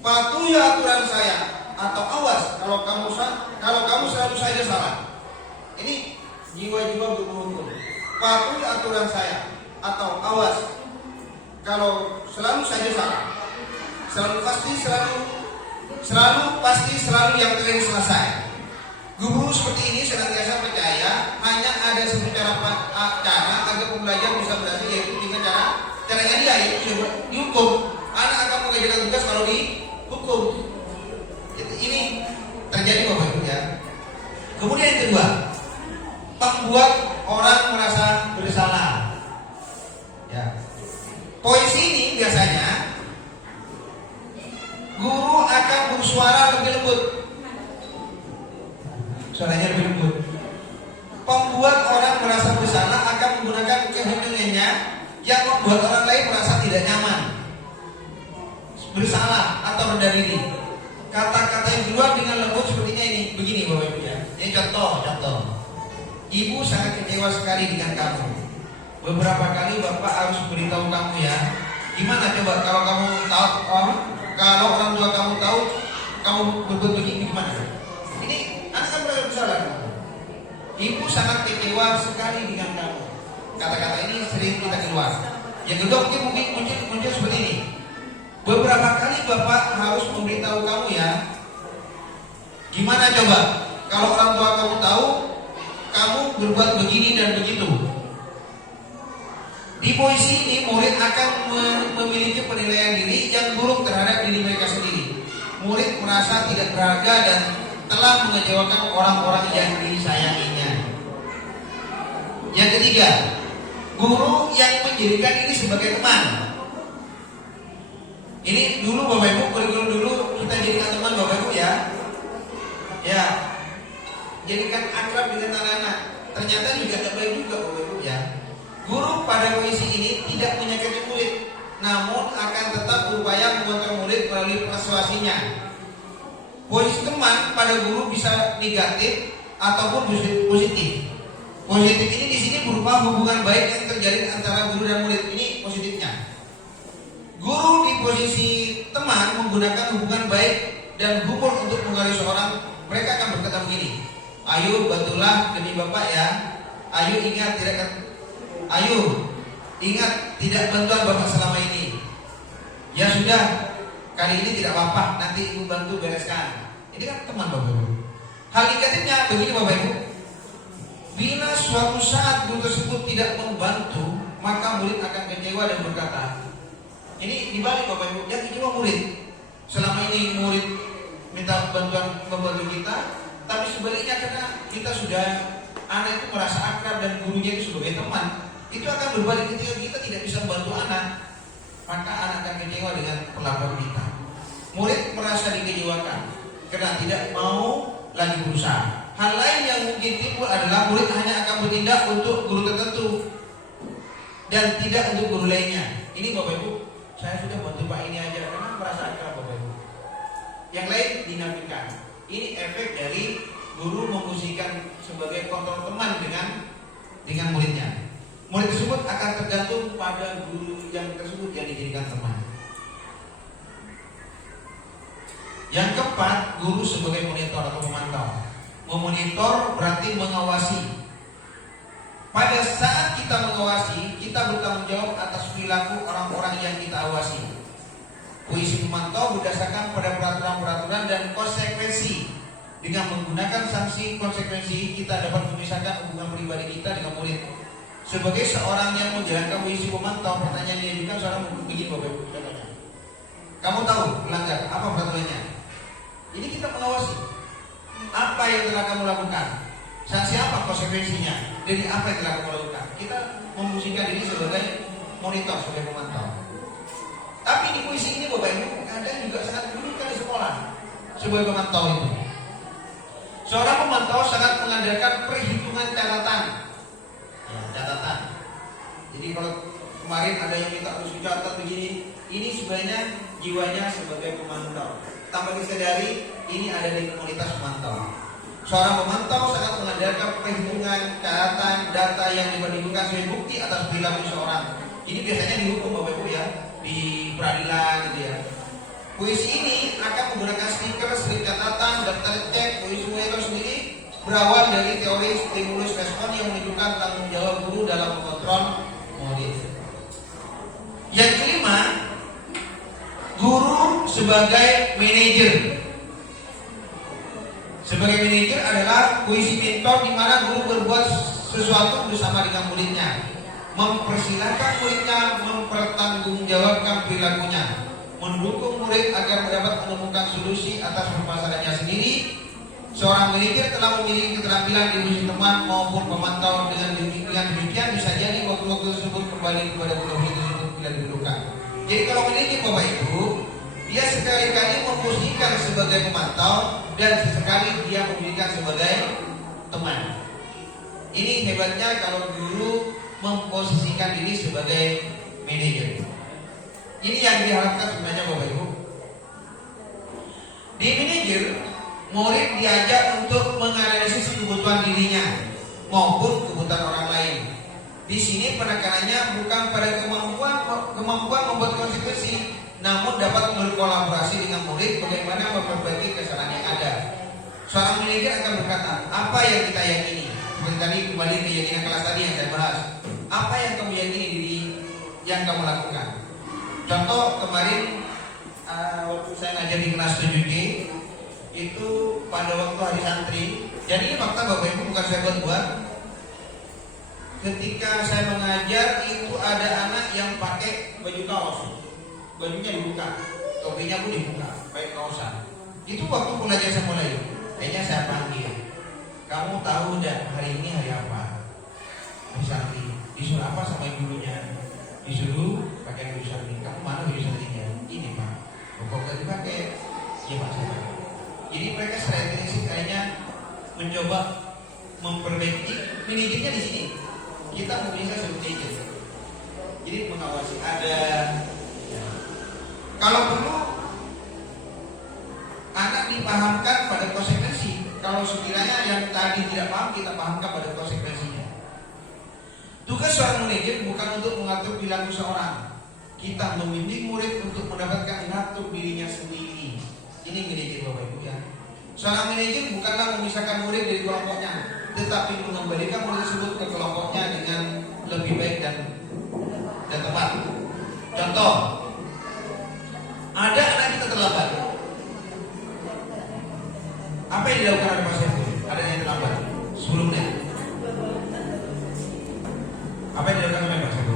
patuhi aturan saya atau awas kalau kamu selalu saja salah. Ini jiwa-jiwa guru penghukum. Patuhi aturan saya atau awas kalau selalu saja salah. Selalu pasti yang terakhir selesai. Guru seperti ini senantiasa percaya hanya ada satu cara agar pembelajar bisa berhasil, yaitu dengan caranya dia yaitu dihukum. Anak akan mengerjakan tugas kalau dihukum. Ini terjadi Bapak Ibu ya. Kemudian yang kedua, membuat orang merasa bersalah. Ya. Posisi ini biasanya guru akan bersuara lebih lembut. Suaranya lebih lembut. Pembuat orang merasa bersalah akan menggunakan kehendaknya yang membuat orang lain merasa tidak nyaman, bersalah atau rendah diri. Kata-kata yang keluar dengan lembut sepertinya ini, begini Bapak Ibu ya. Ini contoh. Ibu sangat kecewa sekali dengan kamu. Beberapa kali Bapak harus beritahu kamu ya. Gimana coba kalau kamu tahu, kalau orang tua kamu tahu kamu berbuat begini gimana? Ini anak kan merasa bersalah. Ibu sangat kecewa sekali dengan kamu. Kata-kata ini sering kita keluar. Yang kedua mungkin muncul seperti ini. Beberapa kali Bapak harus memberitahu kamu ya. Gimana coba kalau orang tua kamu tahu kamu berbuat begini dan begitu. Di posisi ini murid akan memiliki penilaian diri yang buruk terhadap diri mereka sendiri. Murid merasa tidak berharga dan telah mengecewakan orang-orang yang disayanginya. Yang ketiga, guru yang menjadikan ini sebagai teman. Ini dulu Bapak Ibu, kurikulum dulu kita jadikan teman Bapak Ibu ya. Ya, jadikan akrab dengan anak-anak. Ternyata juga tidak baik juga Bapak Ibu ya. Guru pada posisi ini tidak menyakiti murid, namun akan tetap berupaya mengontrol murid melalui persuasinya. Posisi teman pada guru bisa negatif ataupun positif. Positif ini di sini berupa hubungan baik yang terjalin antara guru dan murid. Ini positifnya. Guru di posisi teman menggunakan hubungan baik dan humor untuk menghargai seorang. Mereka akan berkata begini, ayo bantulah demi Bapak ya. Ayo ingat tidak bantuan Bapak selama ini. Ya sudah, kali ini tidak apa-apa, nanti Ibu bantu bereskan. Ini kan teman Bapak Ibu. Hal negatifnya begini Bapak Ibu. Bila suatu saat guru tersebut tidak membantu, maka murid akan kecewa dan berkata, ini dibalik Bapak Ibu, yang kecewa murid. Selama ini murid minta bantuan membantu kita, tapi sebaliknya karena kita sudah, anak itu merasa akrab dan gurunya itu sebagai teman, itu akan berbalik ketika kita tidak bisa membantu anak. sama dengan perlakuan kita. Murid merasa dikecewakan karena tidak mau lagi berusaha. Hal lain yang mungkin timbul adalah murid hanya akan bertindak untuk guru tertentu dan tidak untuk guru lainnya. Ini Bapak Ibu, saya sudah bantu Pak ini aja karena merasa akrab Bapak Ibu. Yang lain dinafikan. Ini efek dari guru memfungsikan sebagai kontrol teman dengan muridnya. Murid tersebut akan tergantung pada guru yang tersebut yang dijadikan teman. Yang keempat, guru sebagai monitor atau pemantau. Memonitor berarti mengawasi. Pada saat kita mengawasi, kita bertanggung jawab atas perilaku orang-orang yang kita awasi. Fungsi pemantau berdasarkan pada peraturan-peraturan dan konsekuensi. Dengan menggunakan sanksi konsekuensi, kita dapat memisahkan hubungan pribadi kita dengan murid. Sebagai seorang yang menjalankan fungsi pemantau, pertanyaan yang diajukan seorang begini Bapak Ibu. Kamu tahu pelanggar apa peraturannya? Ini kita mengawasi. Apa yang telah kamu lakukan? Sanksi apa konsekuensinya? Dari apa yang telah kamu lakukan? Kita memfungsikan diri sebagai monitor, sebagai pemantau. Tapi di puisi ini Bapak Ibu kadang juga sangat dibutuhkan di sekolah sebagai pemantau itu. Seorang pemantau sangat mengandalkan perhitungan catatan. Ya, catatan. Jadi kalau kemarin ada yang minta harus dicatat begini, ini sebenarnya jiwanya sebagai pemantau. Tanpa disadari, ini ada di komunitas pemantau. Seorang pemantau sangat mengandalkan perhitungan, catatan, data yang diperhitungkan sebagai bukti atas perilaku seseorang. Ini biasanya dihukum Bapak Ibu ya, di peradilan gitu ya. Puisi ini akan menggunakan stiker, slip catatan, daftar cek. Puisi itu sendiri berawal dari teori stimulus respon yang menunjukkan tanggung jawab guru dalam mengontrol murid. Yang kelima, guru sebagai manajer. Sebagai manajer adalah puisi mentor di mana guru berbuat sesuatu bersama dengan muridnya, mempersilahkan muridnya mempertanggungjawabkan perilakunya, mendukung murid agar dapat menemukan solusi atas permasalahannya sendiri. Seorang manajer telah memiliki keterampilan di fungsi teman maupun pemantau. Dengan demikian bisa jadi waktu-waktu tersebut kembali kepada fungsi tersebut bila diperlukan. Jadi kalau manajer Bapak Ibu, dia sekali-kali memfungsikan sebagai pemantau dan sesekali dia memfungsikan sebagai teman. Ini hebatnya kalau guru memposisikan diri sebagai manajer. Ini yang diharapkan sebenarnya Bapak Ibu. Di manajer, murid diajak untuk menganalisis kebutuhan dirinya maupun kebutuhan orang lain. Di sini penekanannya bukan pada kemampuan membuat konsekuensi, namun dapat berkolaborasi dengan murid bagaimana memperbaiki kesalahan yang ada. Seorang manajer akan berkata, apa yang kita yakini? Seperti tadi kembali ke keyakinan kelas tadi yang saya bahas. Apa yang kamu yakini diri yang kamu lakukan? Contoh kemarin waktu saya ngajar di kelas 7G itu pada waktu hari santri. Jadi ini fakta Bapak Ibu, bukan saya buat-buat. Ketika saya mengajar itu ada anak yang pakai baju kaos, bajunya dibuka, topinya pun dibuka, pakai kaosan. Itu waktu pelajaran saya mulai, kayaknya saya panggil, kamu tahu enggak hari ini hari apa? Hari santri. Disuruh apa sama ibunya? Disuruh pakai baju santri. Kamu mana baju santrinya? Ini Pak. Kok nggak dipakai? Iya Pak, saya pakai. Jadi mereka secara intensif kayaknya mencoba memperbaiki. Manajernya di sini. Kita bisa seperti itu. Jadi mengawasi ada. Kalau perlu anak dipahamkan pada konsekuensi. Kalau sekiranya yang tadi tidak paham, kita pahamkan pada konsekuensinya. Tugas seorang manajer bukan untuk mengatur perilaku seorang. Kita membimbing murid untuk mendapatkan mengatur dirinya sendiri. Ini manajer Bapak Ibu ya. Seorang manajer bukanlah memisahkan murid dari kelompoknya, tetapi mengembalikan murid tersebut ke kelompoknya dengan lebih baik dan tepat. Contoh, ada anak kita terlambat. Apa yang dilakukan oleh Pak Saiful? Ada yang terlambat 10 menit. Apa yang dilakukan oleh Pak Saiful?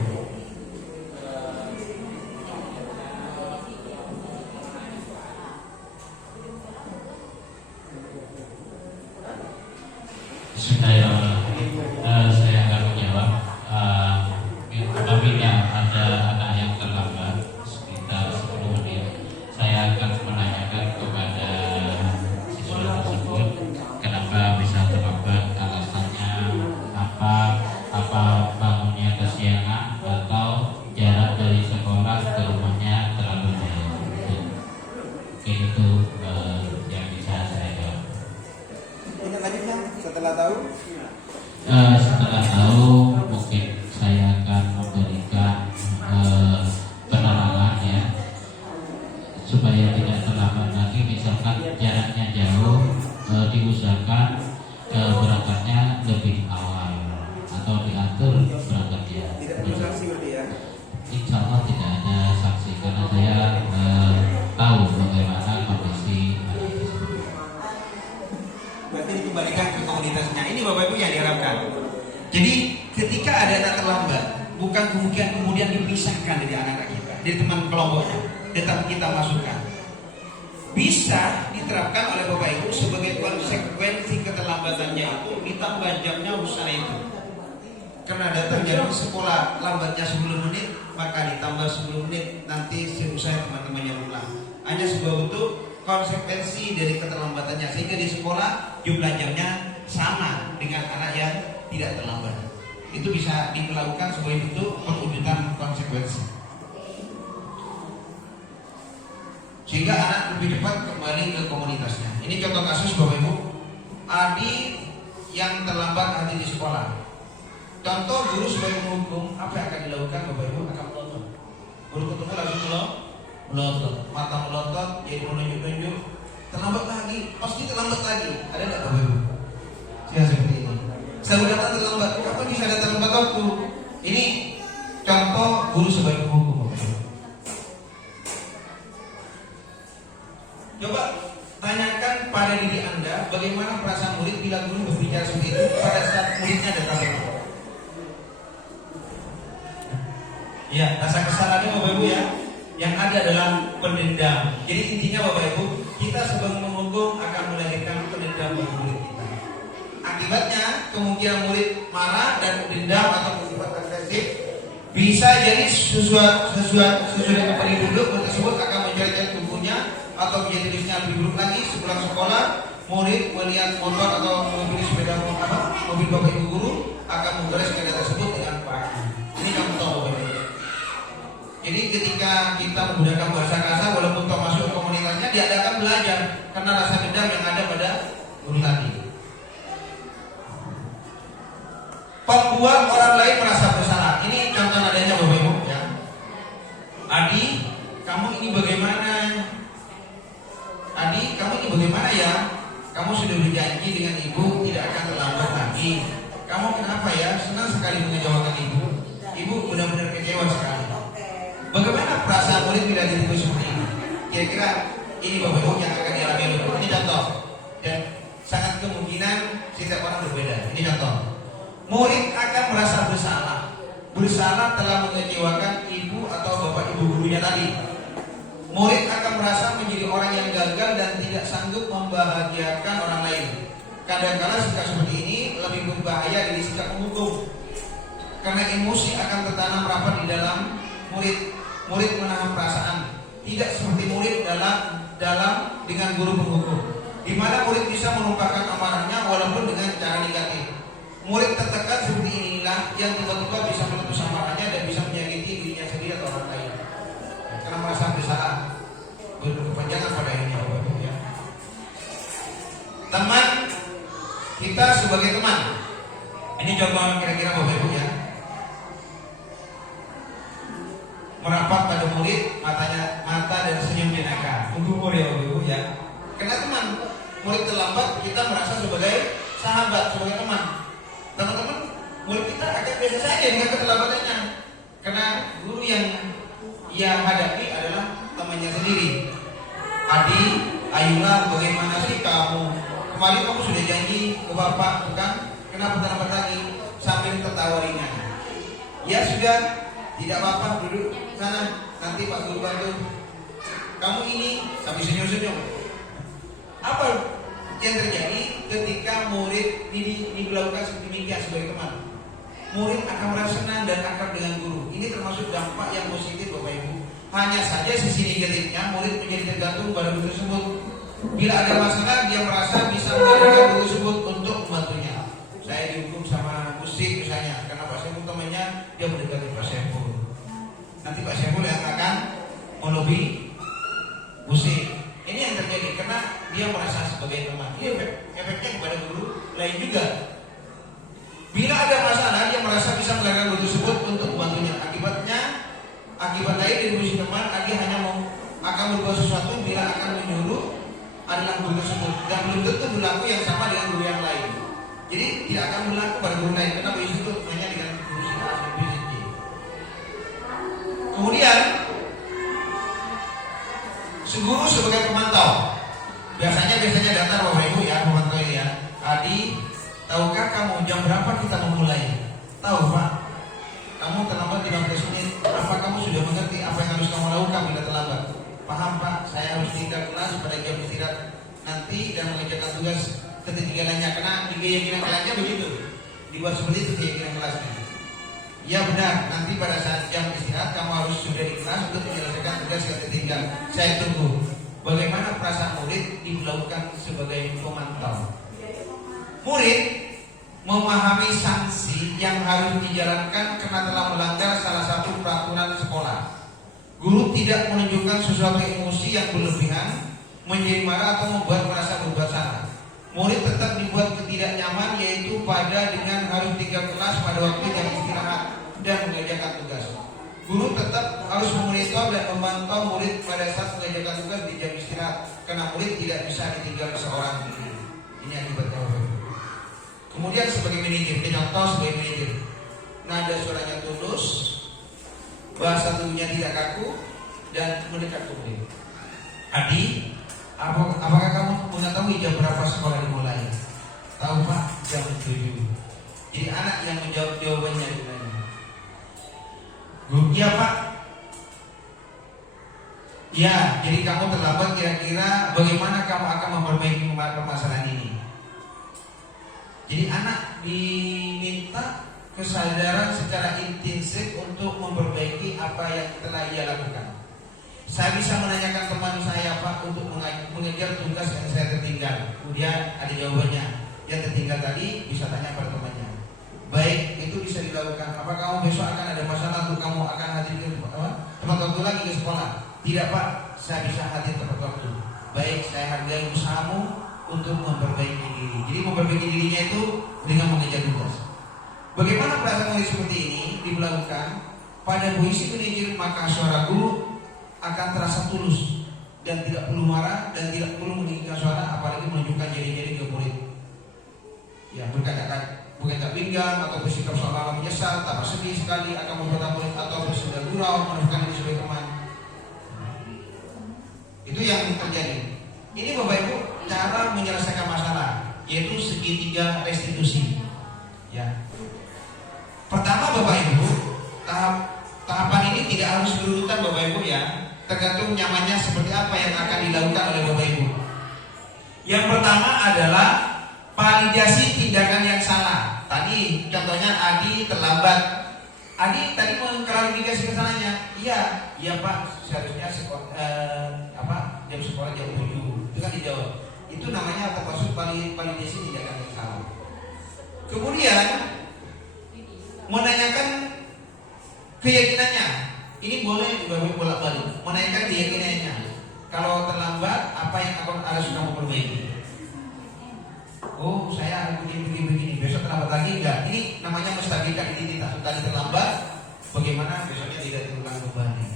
Saya akan menjawab. Apabila ada anak yang terlambat sekitar 10 supaya tidak terlambat lagi. Misalkan jaraknya jauh, diusahakan berangkatnya lebih awal atau diatur berangkatnya. Tidak perlu sanksi berarti ya. Insya Allah tidak ada sanksi karena saya tahu bagaimana kondisi anak tersebut. Berarti dikembalikan ke komunitasnya. Ini Bapak Ibu yang diharapkan. Jadi ketika ada anak terlambat, bukan kemudian dipisahkan dari anak-anak kita, dari teman kelompoknya, tetap kita masukkan. Bisa diterapkan oleh Bapak Ibu sebagai konsekuensi keterlambatannya itu ditambah jamnya usaha itu. Karena datang jam sekolah lambatnya 10 menit, maka ditambah 10 menit nanti si usaha teman-temannya ulang. Hanya sebuah bentuk konsekuensi dari keterlambatannya, sehingga di sekolah jumlah jamnya sama dengan anak yang tidak terlambat. Itu bisa dilakukan sebagai bentuk perwujudan konsekuensi, sehingga anak lebih cepat kembali ke komunitasnya. Ini contoh kasus Bapak Ibu, adik yang terlambat hadir di sekolah. Contoh guru sebagai penghukum, apa yang akan dilakukan Bapak Ibu? Akan melotot. Guru ketemu langsung melotot, mata melotot, jadi menunjuk-nunjuk. Terlambat lagi, pasti terlambat lagi. Ada nggak Bapak Ibu? Saya seperti ini. Selalu datang terlambat. Kapan bisa datang tepat waktu? Ini contoh guru sebagai penghukum Bapak Ibu. Coba tanyakan pada diri Anda, bagaimana perasaan murid bila guru berbicara seperti itu pada saat muridnya datang. Ya, rasa kesalahannya Bapak Ibu ya, yang ada adalah pendendam. Jadi intinya Bapak Ibu, kita sebagai penghukum akan melahirkan pendendam bagi murid kita. Akibatnya kemungkinan murid marah dan dendam atau bersifat agresif. Bisa jadi sesuai dengan penduduk tersebut akan menjadikan tubuhnya atau menjadi tulisnya lebih buruk lagi. Sepulang sekolah, murid melihat motor atau mobil sepeda mobil Bapak Ibu guru akan menggores sepeda tersebut dengan paku. Ini contoh Bapak Ibu. Jadi ketika kita menggunakan bahasa kasar, walaupun kita masuk ke komunitasnya, dia akan belajar karena rasa dendam yang ada pada guru tadi. Membuat orang lain merasa bersalah. Ini contoh adanya Bapak Ibu ya. Adi, kamu ini bagaimana? Adi, kamu ini bagaimana ya? Kamu sudah berjanji dengan ibu tidak akan terlambat lagi. Kamu kenapa ya? Senang sekali mengecewakan ibu. Ibu benar-benar kecewa sekali. Bagaimana perasaan murid bila diriku seperti ini? Kira-kira ini Bapak Ibu yang akan dialami oleh guru. Ini contoh. Dan sangat kemungkinan setiap orang berbeda. Ini contoh. Murid akan merasa bersalah telah mengecewakan ibu atau bapak ibu gurunya tadi. Murid akan merasa menjadi orang yang gagal dan tidak sanggup membahagiakan orang lain. Kadang-kadang sikap seperti ini lebih berbahaya dari sikap menghukum, karena emosi akan tertanam rapat di dalam murid. Murid menahan perasaan, tidak seperti murid dalam dengan guru penghukum, di mana murid bisa menumpahkan amarahnya walaupun dengan cara negatif. Murid tertekan seperti inilah yang tiba-tiba bisa meletus amarahnya dan bisa menyakiti dirinya sendiri atau orang lain, karena merasa bersalah, berkepanjangan pada ini ya. Teman kita sebagai teman, ini contoh kira-kira Bapak Ibu ya. Merapat pada murid, mata dan senyum jenaka. Menghibur ya Bapak Ibu ya. Karena teman, murid terlambat kita merasa sebagai sahabat, sebagai teman. Teman-teman, murid kita akan biasa saja dengan keterlambatannya, karena guru yang ia hadapi adalah temannya sendiri. Adi, ayolah, bagaimana sih kamu? Kemarin kamu sudah janji ke bapak, bukan? Kenapa terlambat lagi? Sambil tertawa ringan. Ya sudah, tidak apa-apa, duduk sana, nanti Pak Guru bantu. Kamu ini sambil senyum-senyum. Apa yang terjadi ketika murid ini dilakukan sedemikian sebagai teman? Murid akan merasa senang dan akrab dengan guru. Ini termasuk dampak yang positif Bapak Ibu. Hanya saja sisi negatifnya, murid menjadi tergantung pada guru tersebut. Bila ada masalah, dia merasa bisa mengandalkan guru tersebut untuk membantunya. Saya dihukum sama musik misalnya, karena Pak Saiful temannya, dia mendekati Pak Saiful. Nanti Pak Saiful yang akan melobi musik. Ini yang terjadi karena dia merasa sebagai teman. Ini efeknya kepada guru lain juga. Bila ada masalah, dia merasa bisa menggunakan guru tersebut untuk membantunya. Akibat lain dari musik teman, dia hanya akan berbuat sesuatu bila akan menyuruh adalah guru tersebut, dan belum tentu berlaku yang sama dengan guru yang lain. Jadi tidak akan berlaku pada guru lain. Kenapa itu hanya dengan guru si A, B, C, D. Kemudian guru sebagai pemantau. Biasanya datar Bapak Ibu ya, pemantau ini ya. Adi, tahukah kamu jam berapa kita memulai? Tahu Pak. Kamu terlambat 15 menit. Apa kamu sudah mengerti apa yang harus kamu lakukan bila terlambat? Paham Pak, saya harus tinggal kelas pada jam istirahat nanti dan mengerjakan tugas ketinggalannya. Karena di keyakinan kelasnya begitu, dibuat seperti itu keyakinan kelasnya. Ya benar, nanti pada saat jam istirahat kamu harus sudah di kelas untuk menyelesaikan tugas yang tertinggal. Saya tunggu. Bagaimana perasaan murid dilakukan sebagai pemantau? Murid memahami sanksi yang harus dijalankan karena telah melanggar salah satu peraturan sekolah. Guru tidak menunjukkan sesuatu emosi yang berlebihan, menjadi marah atau membuat merasa berbuat salah. Murid tetap dibuat tidak nyaman, yaitu pada dengan harus tinggal kelas pada waktu jam istirahat dan mengerjakan tugas. Guru tetap harus memonitor dan memantau murid pada saat mengerjakan tugas di jam istirahat, karena murid tidak bisa ditinggal seorang diri. Ini akibatnya. Kemudian sebagai manajer, contoh sebagai manajer, nada suaranya tulus, bahasa tubuhnya tidak kaku, dan mendekat ke murid. Adi, apakah kamu mengetahui jam berapa sekolah dimulai? Tahu Pak, jam 7. Jadi anak yang menjawab jawabannya dengan Guru, iya Pak. Ya, jadi kamu terlambat, kira-kira bagaimana kamu akan memperbaiki permasalahan ini? Jadi anak diminta kesadaran secara intensif untuk memperbaiki apa yang telah ia lakukan. Saya bisa menanyakan teman saya Pak untuk mengejar tugas yang saya tertinggal. Kemudian ada jawabannya. Yang tertinggal tadi bisa tanya pada temannya. Baik, itu bisa dilakukan. Apa kamu besok akan ada masalah untuk kamu akan hadir ke tepat waktu lagi ke sekolah? Tidak Pak, saya bisa hadir tepat waktu. Baik, saya hargai usahamu untuk memperbaiki diri. Jadi memperbaiki dirinya itu dengan mengejar tugas. Bagaimana perasaan murid seperti ini dilakukan pada posisi manajer, maka suara guru akan terasa tulus dan tidak perlu marah dan tidak perlu meninggikan suara, apalagi menunjukkan jari-jari ke murid. Ya, berkata-kata bukan tak pinggang atau bersikap seolah-olah menyesal, tak bersedih sekali akan membuat murid atau bersedih gurau menunjukkan diri sebagai teman. Itu yang terjadi. Ini Bapak Ibu cara menyelesaikan masalah, yaitu segitiga restitusi. Ya. Pertama Bapak Ibu, tahapan ini tidak harus berurutan Bapak Ibu ya, tergantung nyamannya seperti apa yang akan dilakukan oleh Bapak Ibu. Yang pertama adalah validasi tindakan yang salah. Tadi contohnya Adi terlambat. Adi tadi mengklarifikasi kesalahannya. Iya Pak, seharusnya jam sekolah jam 7. Itu kan dijawab. Itu namanya termasuk validasi tindakan yang salah. Kemudian menanyakan keyakinannya. Ini boleh bolak-balik. Menanyakan keyakinannya. Kalau terlambat, apa yang harus kamu perbaiki? Oh, saya begini. Besok terlambat lagi enggak? Ini namanya menstabilkan identitas. Tadi terlambat, bagaimana besoknya tidak terulang kembali?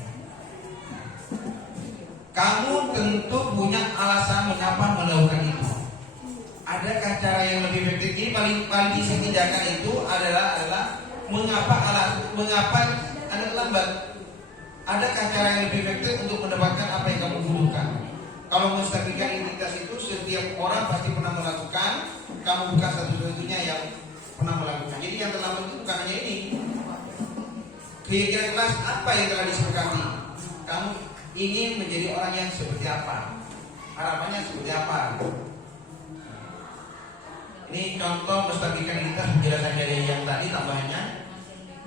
Kamu tentu punya alasan mengapa melakukan itu. Adakah cara yang lebih efektif? Ini validasi tindakan itu adalah mengapa Anda terlambat? Adakah cara yang lebih efektif untuk mendapatkan apa yang kamu butuhkan? Kalau menstabilkan identitas itu setiap orang pasti pernah melakukan. Kamu bukan satu-satunya yang pernah melakukan. Jadi yang terlambat itu bukan hanya ini. Keyakinan kelas apa yang telah disepakati? Kamu ingin menjadi orang yang seperti apa? Harapannya seperti apa? Ini contoh menstabilkan identitas penjelasan dari yang tadi tambahannya.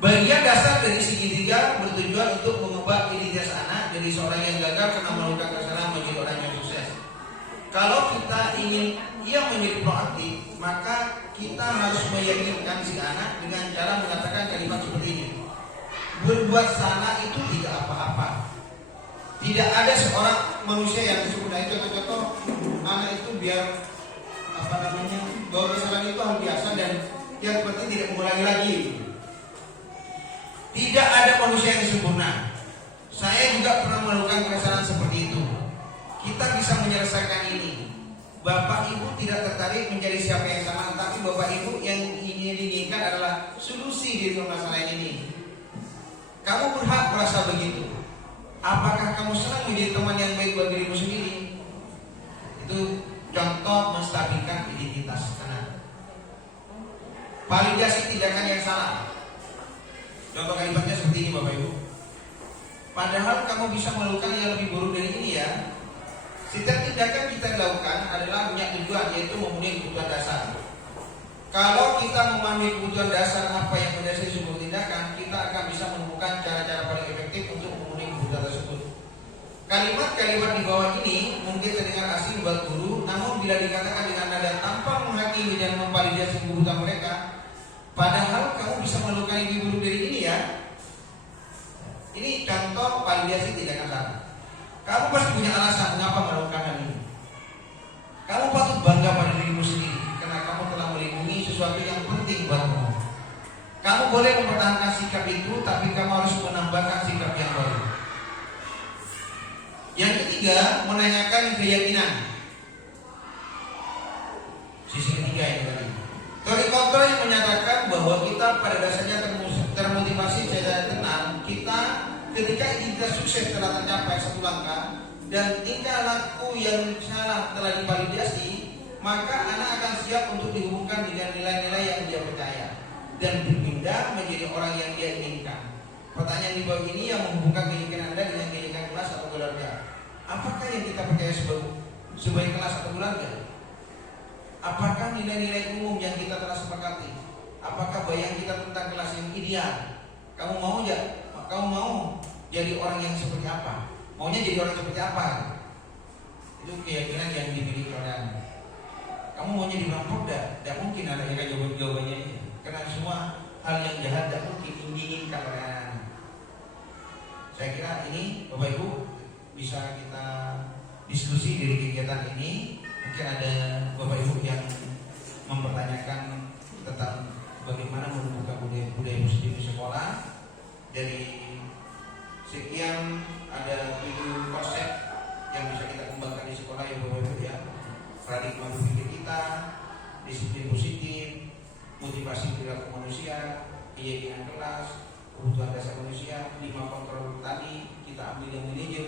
Bagian dasar dari segitiga bertujuan untuk mengubah identitas anak dari seorang yang gagal karena melakukan kesalahan menjadi orang yang sukses. Kalau kita ingin ia menjadi proaktif, maka kita harus meyakinkan si anak dengan cara mengatakan kalimat seperti ini. Berbuat salah itu tidak apa-apa. Tidak ada seorang manusia yang sempurna. Contoh-contoh anak itu biar bahwa kesalahan itu hal biasa dan yang penting tidak mengulangi lagi. Tidak ada manusia yang sempurna. Saya juga pernah melakukan keresahan seperti itu. Kita bisa menyelesaikan ini. Bapak Ibu tidak tertarik menjadi siapa yang sama, tapi Bapak Ibu yang diinginkan adalah solusi di masalah ini. Kamu berhak merasa begitu. Apakah kamu senang menjadi teman yang baik bagi dirimu sendiri? Itu contoh menstabilkan identitas anak. Validasi tindakan yang salah. Contoh kalimatnya seperti ini Bapak Ibu. Padahal kamu bisa melakukan yang lebih buruk dari ini ya. Setiap tindakan kita lakukan adalah punya tujuan, yaitu memenuhi kebutuhan dasar. Kalau kita memahami kebutuhan dasar apa yang mendasari sebuah tindakan, kita akan bisa menemukan cara-cara paling efektif untuk memenuhi kebutuhan tersebut. Kalimat-kalimat di bawah ini mungkin terdengar asing buat guru, namun bila dikatakan dengan nada tanpa menghakimi dan memvalidasi kebutuhan mereka, padahal kamu bisa melakukan yang lebih buruk dari ini ya. Ini contoh validasi tindakan salah. Kamu pasti punya alasan mengapa melakukan hal ini. Kamu patut bangga pada dirimu sendiri karena kamu telah melindungi sesuatu yang penting buatmu. Kamu boleh mempertahankan sikap itu, tapi kamu harus menambahkan sikap yang baru. Yang ketiga, menanyakan keyakinan. Sisi ketiga ini tadi. Teori kontrol yang menyatakan bahwa kita pada dasarnya termotivasi secara tenang. Kita ketika identitas sukses telah tercapai satu langkah dan tingkah laku yang salah telah divalidasi, maka anak akan siap untuk dihubungkan dengan nilai-nilai yang dia percaya dan berpindah menjadi orang yang dia inginkan. Pertanyaan di bawah ini yang menghubungkan keyakinan Anda dengan keyakinan kelas atau keluarga. Apakah yang kita percaya sebagai kelas atau keluarga? Apakah nilai-nilai umum yang kita telah sepakati? Apakah bayang kita tentang kelas yang ideal? Kamu mau ya? Kamu mau jadi orang yang seperti apa? Maunya jadi orang seperti apa? Itu keyakinan yang dimiliki oleh Anda. Kamu maunya dirampok? Tidak mungkin ada yang jawabannya ini. Karena semua hal yang jahat tidak mungkin diinginkan oleh Anda. Saya kira ini Bapak Ibu bisa kita diskusi dari kegiatan ini. Mungkin ada Bapak Ibu yang mempertanyakan tentang bagaimana menumbuhkan budaya positif di sekolah. Dari sekian ada 7 konsep yang bisa kita kembangkan di sekolah ya Bapak Ibu ya. Paradigma berpikir kita, disiplin positif, motivasi perilaku manusia, keyakinan kelas, kebutuhan dasar manusia, 5 kontrol tadi kita ambil yang manajer,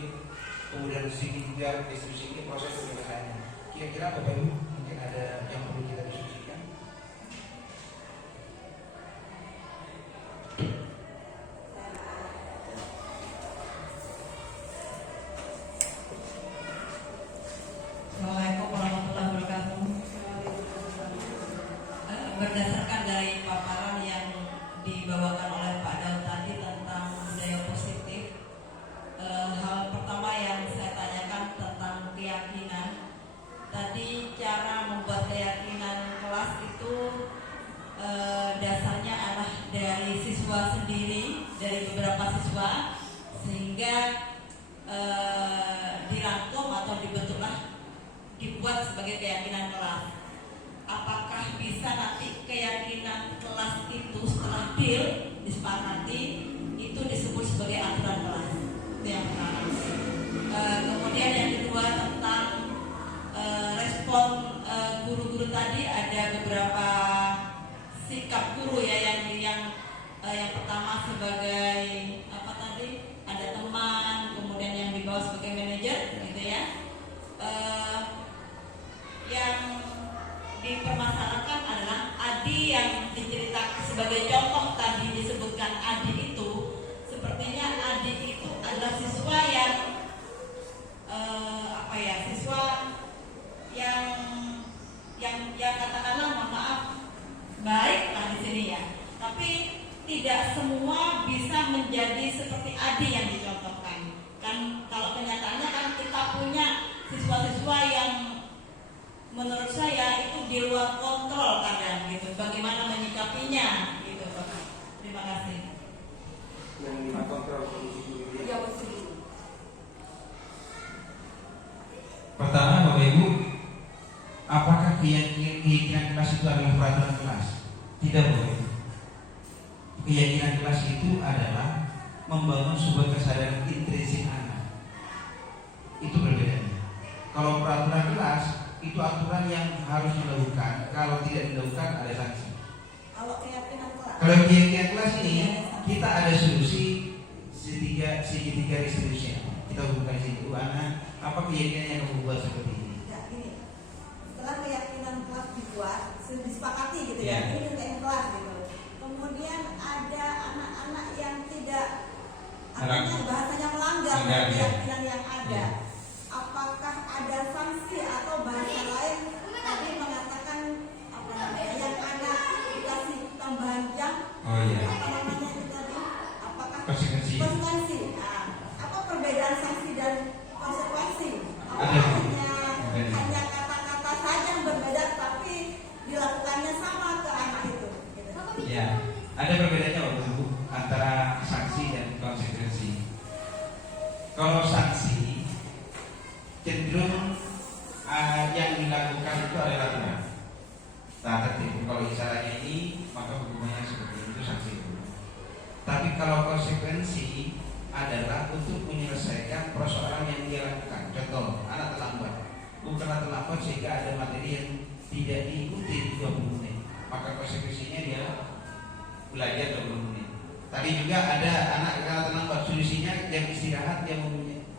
kemudian segi 3 distribusi ini proses penyelesaiannya. Kira-kira Bapak Ibu mungkin ada yang perlu kita diskusikan? Assalamualaikum warahmatullahi wabarakatuh. Berdasarkan dari paparan yang dibawakan oleh Pak Daud tadi tentang budaya positif, hal pertama yang saya tanyakan tentang keyakinan. Tadi cara membuat keyakinan kelas itu dasarnya adalah dari siswa sendiri, dari beberapa siswa, sehingga dirangkum atau dibuat sebagai keyakinan kelas. Apakah bisa nanti keyakinan kelas itu setelah disepakati itu disebut sebagai aturan kelas? Itu yang pertama. Kemudian yang kedua tentang respon guru-guru tadi, ada beberapa sikap guru ya yang pertama sebagai apa tadi, ada teman, kemudian yang di bawah sebagai manajer gitu ya. Yang dipermasalahkan adalah Adi yang diceritakan sebagai contoh tadi disebutkan Adi itu, sepertinya Adi itu adalah siswa yang siswa yang katakanlah mohon maaf baik lah di sini ya, tapi tidak semua bisa menjadi seperti Adi yang dicontohkan. Kan kalau kenyataannya kan kita punya siswa-siswa yang menurut saya itu di luar kontrol kadang gitu. Bagaimana menyikapinya gitu Bapak. Terima kasih. Yang di luar kontrol kondisi Ya betul. Pertama Bapak Ibu, apakah keyakinan kelas itu adalah peraturan kelas? Tidak Bapak Ibu. Keyakinan kelas itu adalah membangun sebuah kesadaran intrinsik anak. Kalau peraturan kelas itu aturan yang harus dilakukan. Kalau tidak dilakukan ada sanksi. Kalau keyakinan kelas. Kalau keyakinan kelas ini kita ada solusi segitiga resolusi. Kita hubungkan situ anak apa keyakinan yang membuat seperti ini. Ya, gini. Setelah keyakinan kelas dibuat, disepakati gitu Ya. ya. Ini keyakinan kelas gitu. Kemudian ada anak-anak yang tidak artinya bahasanya melanggar keyakinan yang ada. Apakah ada sanksi atau bahasa lain tadi mengatakan apa namanya yang anak dikasih tambahan jam? Oh iya. Apa namanya itu tadi? Apakah Konsekuensi. konsekuensi? Nah, apa perbedaan sanksi dan konsekuensi? Ada. Hanya kata-kata saja yang berbeda tapi dilakukannya sama ke anak itu. Gitu. Ya, ada perbedaannya Bapak Ibu antara sanksi dan konsekuensi. Kalau sanksi cenderung yang dilakukan itu adalah benar. Nah, tertib. Kalau caranya ini maka hukumannya seperti itu sanksi itu. Tapi kalau konsekuensi adalah untuk menyelesaikan persoalan yang dia lakukan. Contoh, anak terlambat. Bukan terlambat sehingga ada materi yang tidak diikuti 20 menit. Maka konsekuensinya dia belajar 20 menit. Tadi juga ada anak karena terlambat, solusinya yang istirahat, yang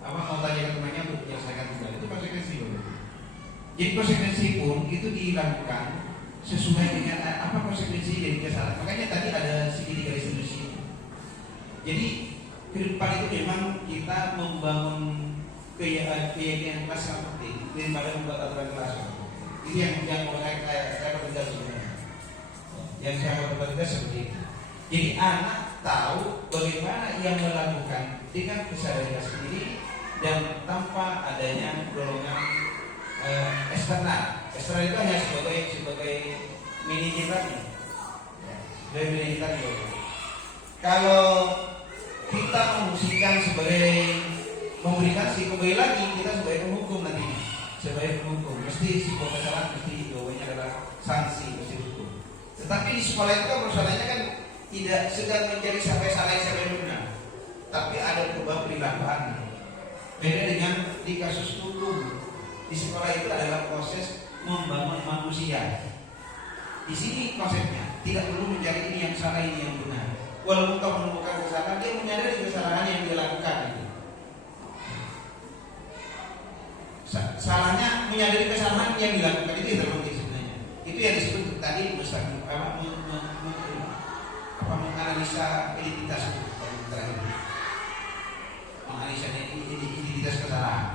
mau tanya ke temannya untuk menyelesaikan tugas. Itu konsekuensi. Jadi konsekuensi pun itu dilakukan sesuai dengan apa konsekuensi dari kesalahan. Makanya tadi ada segitiga resolusi. Jadi ke depan itu memang kita membangun keyakinan kelas yang penting daripada membuat aturan kelas. Itu yang mau saya bertugas sebenarnya. Yang saya bertugas seperti itu. Jadi anak tahu bagaimana ia melakukan dengan kesadaran sendiri dan tanpa adanya dorongan eksternal. Eksternal itu hanya sebagai mini tadi. Sebagai mini tadi. Kalau kita memfungsikan sebagai memberikan si kembali lagi kita sebagai penghukum nanti. Sebagai penghukum mesti sebuah kesalahan mesti jawabannya adalah sanksi mesti hukum. Tetapi di sekolah itu kan persoalannya kan tidak sedang menjadi sampai salah yang benar, tapi ada perubahan perilaku. Beda dengan di kasus hukum. Di sekolah itu adalah proses membangun manusia. Di sini konsepnya tidak perlu mencari ini yang salah ini yang benar. Walaupun kau menemukan kesalahan, dia menyadari kesalahan yang dia lakukan. Salahnya menyadari kesalahan yang dilakukan itu yang terpenting sebenarnya. Itu yang disebut tadi menganalisa identitas itu terakhir. Menganalisa identitas kesalahan.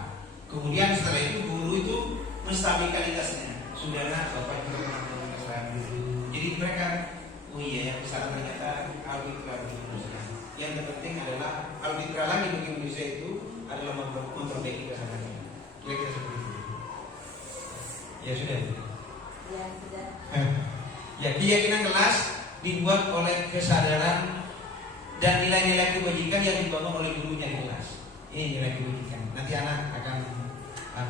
Kemudian setelah itu guru itu menstabilitasnya. Saudara, bapak juga pernah melakukan kesalahan dulu. Jadi mereka, oh iya yang kesalahan ternyata arbitral di Indonesia. Yang terpenting adalah arbitral lagi bagi Indonesia itu adalah memperbaiki kesalahannya. Kira-kira seperti itu. Ya sudah. Ya sudah. Ya, keyakinan kelas dibuat oleh kesadaran dan nilai-nilai kebajikan yang dibangun oleh gurunya di kelas. Ini nilai kebajikan. Nanti anak akan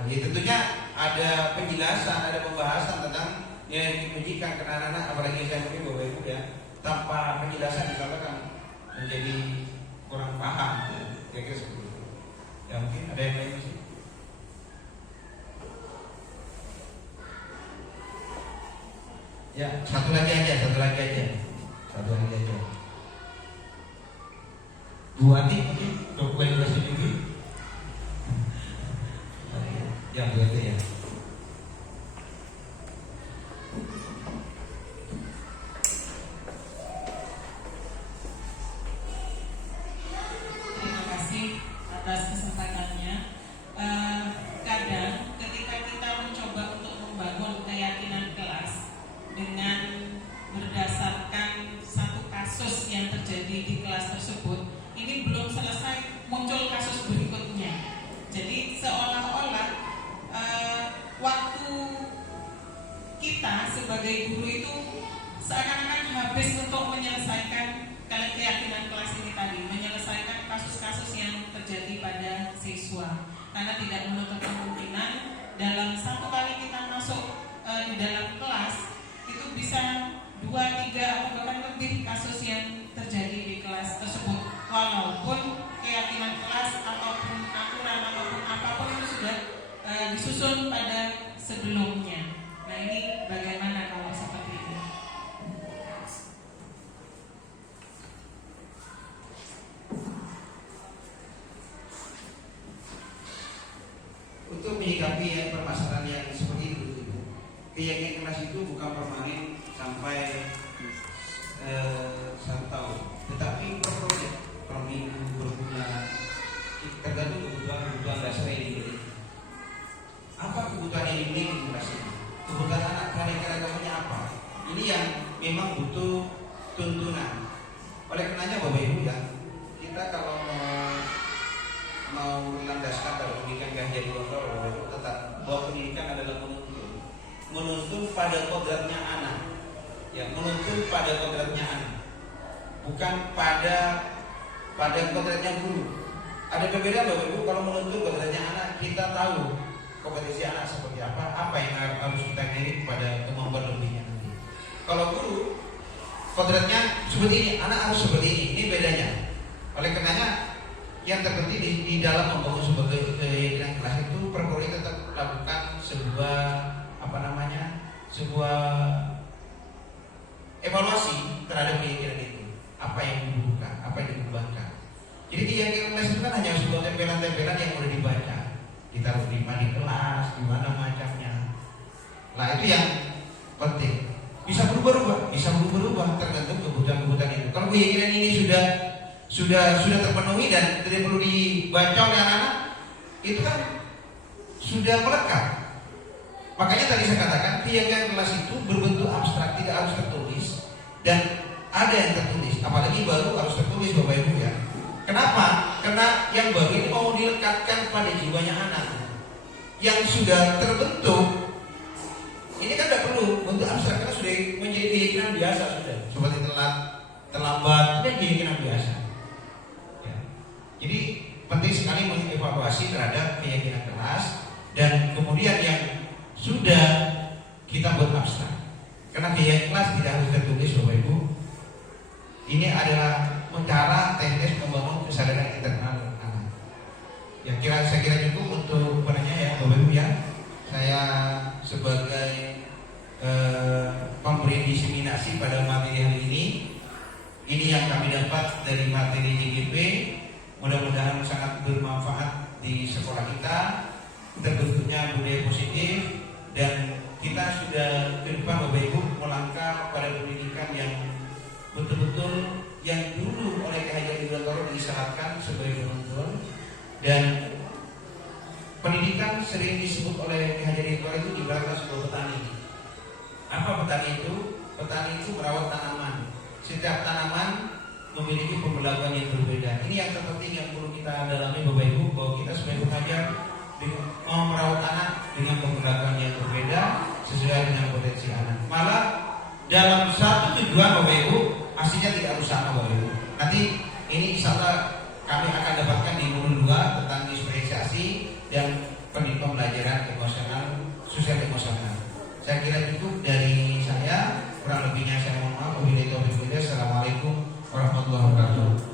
ya tentunya ada penjelasan, ada pembahasan tentang nilai kebajikan karena anak apalagi saya mungkin Bapak Ibu ya, tanpa penjelasan dikatakan menjadi kurang paham. Kira-kira seperti itu. Ya mungkin ada yang lain sih. Ya, satu lagi aja. Bu Ati mungkin dokumen bahasa juga. Ya, Bu Ati ya. Terima kasih atas kesempatannya. Kadang ketika kita mencoba untuk membangun keyakinan kelas dengan berdasarkan satu kasus yang terjadi di kelas tersebut, ini belum selesai muncul kasus berikutnya. Jadi seolah-olah waktu kita sebagai guru itu seakan-akan habis untuk menyelesaikan keyakinan kelas ini tadi, menyelesaikan kasus-kasus yang terjadi pada siswa. Karena tidak menutup kemungkinan dalam satu kali kita masuk di dalam kelas itu bisa 2, 3 atau bahkan lebih kasus yang terjadi di kelas tersebut. Walaupun keyakinan kelas ataupun aturan ataupun apapun itu sudah disusun pada sebelumnya. Nah, ini bagaimana kalau seperti ini? Untuk menyikapi permasalahan yang seperti itu, keyakinan keras itu bukan permanen sampai 1 tahun, tetapi per proyek, per minggu, per bulan, tergantung kebutuhan dasar yang dimiliki. Apa kebutuhan yang dimiliki keras ini? Kebutuhan anak keanekaragamannya agamanya apa? Ini yang memang butuh tuntunan. Oleh karenanya Bapak Ibu ya, kita kalau mau melandaskan pada pendidikan Ki Gontor, Bapak Ibu tetap bahwa pendidikan adalah menuntun pada kodratnya anak, ya, menuntun pada kodratnya anak, bukan pada kodratnya guru. Ada perbedaan Bapak Ibu. Kalau menuntun kodratnya anak, kita tahu kompetensi anak seperti apa yang harus kita miliki pada kemampuan lebihnya nanti. Kalau guru, kodratnya seperti ini, anak harus seperti ini. Ini bedanya. Oleh karenanya yang terpenting di dalam membangun sebagai keyakinan kelas itu perlu tetap lakukan sebuah evaluasi terhadap keyakinan itu. Apa yang dibutuhkan, apa yang dibutuhkan. Jadi keyakinan kelas itu kan hanya sebuah tempelan-tempelan yang mudah dibaca. Ditaruh di kelas, di mana macamnya. Nah, itu yang penting. Bisa berubah tergantung kebutuhan itu. Kalau keyakinan ini sudah terpenuhi dan tidak perlu dibaca oleh anak-anak, itu kan sudah melekat. Makanya tadi saya katakan keyakinan kelas itu berbentuk abstrak, tidak harus tertulis, dan ada yang tertulis. Apalagi baru harus tertulis Bapak Ibu ya. Kenapa? Karena yang baru ini mau dilekatkan pada jiwanya anak. Yang sudah terbentuk ini kan tidak perlu bentuk abstrak karena sudah menjadi keyakinan biasa sudah. Seperti telat, terlambat, itu keyakinan biasa. Ya. Jadi penting sekali mengevaluasi terhadap keyakinan kelas dan kemudian yang sudah kita buat abstrak. Karena keyakinan kelas tidak harus tertulis Bapak Ibu. Ini adalah cara teknis membangun kesadaran internal anak. Ya saya kira cukup untuk penanya ya Bapak Ibu ya. Saya sebagai pemberi diseminasi pada materi hari ini yang kami dapat dari materi JGP, mudah-mudahan sangat bermanfaat di sekolah kita, terbentuknya budaya positif, dan kita sudah ke depan Bapak Ibu melangkah pada pendidikan yang betul-betul yang dulu oleh Ki Gontor disyaratkan sebagai penuntun, dan pendidikan sering disebut oleh Ki Gontor itu ibaratnya sebuah petani. Apa petani itu? Petani itu merawat tanaman. Setiap tanaman memiliki pemberlakuan yang berbeda. Ini yang terpenting yang perlu kita dalami Bapak Ibu, bahwa kita sebagai pengajar mau merawat anak dengan pemberlakuan yang berbeda sesuai dengan potensi anak. Malah dalam satu tujuan Bapak Ibu, aslinya tidak harus sama Bapak Ibu. Nanti ini insya Allah kami akan dapatkan di modul 2 tentang diferensiasi dan pendidikan pembelajaran emosional, sosial emosional. Saya kira cukup dari saya, kurang lebihnya saya mohon maaf. Wabillahi taufiq wal hidayah. Assalamualaikum warahmatullahi wabarakatuh.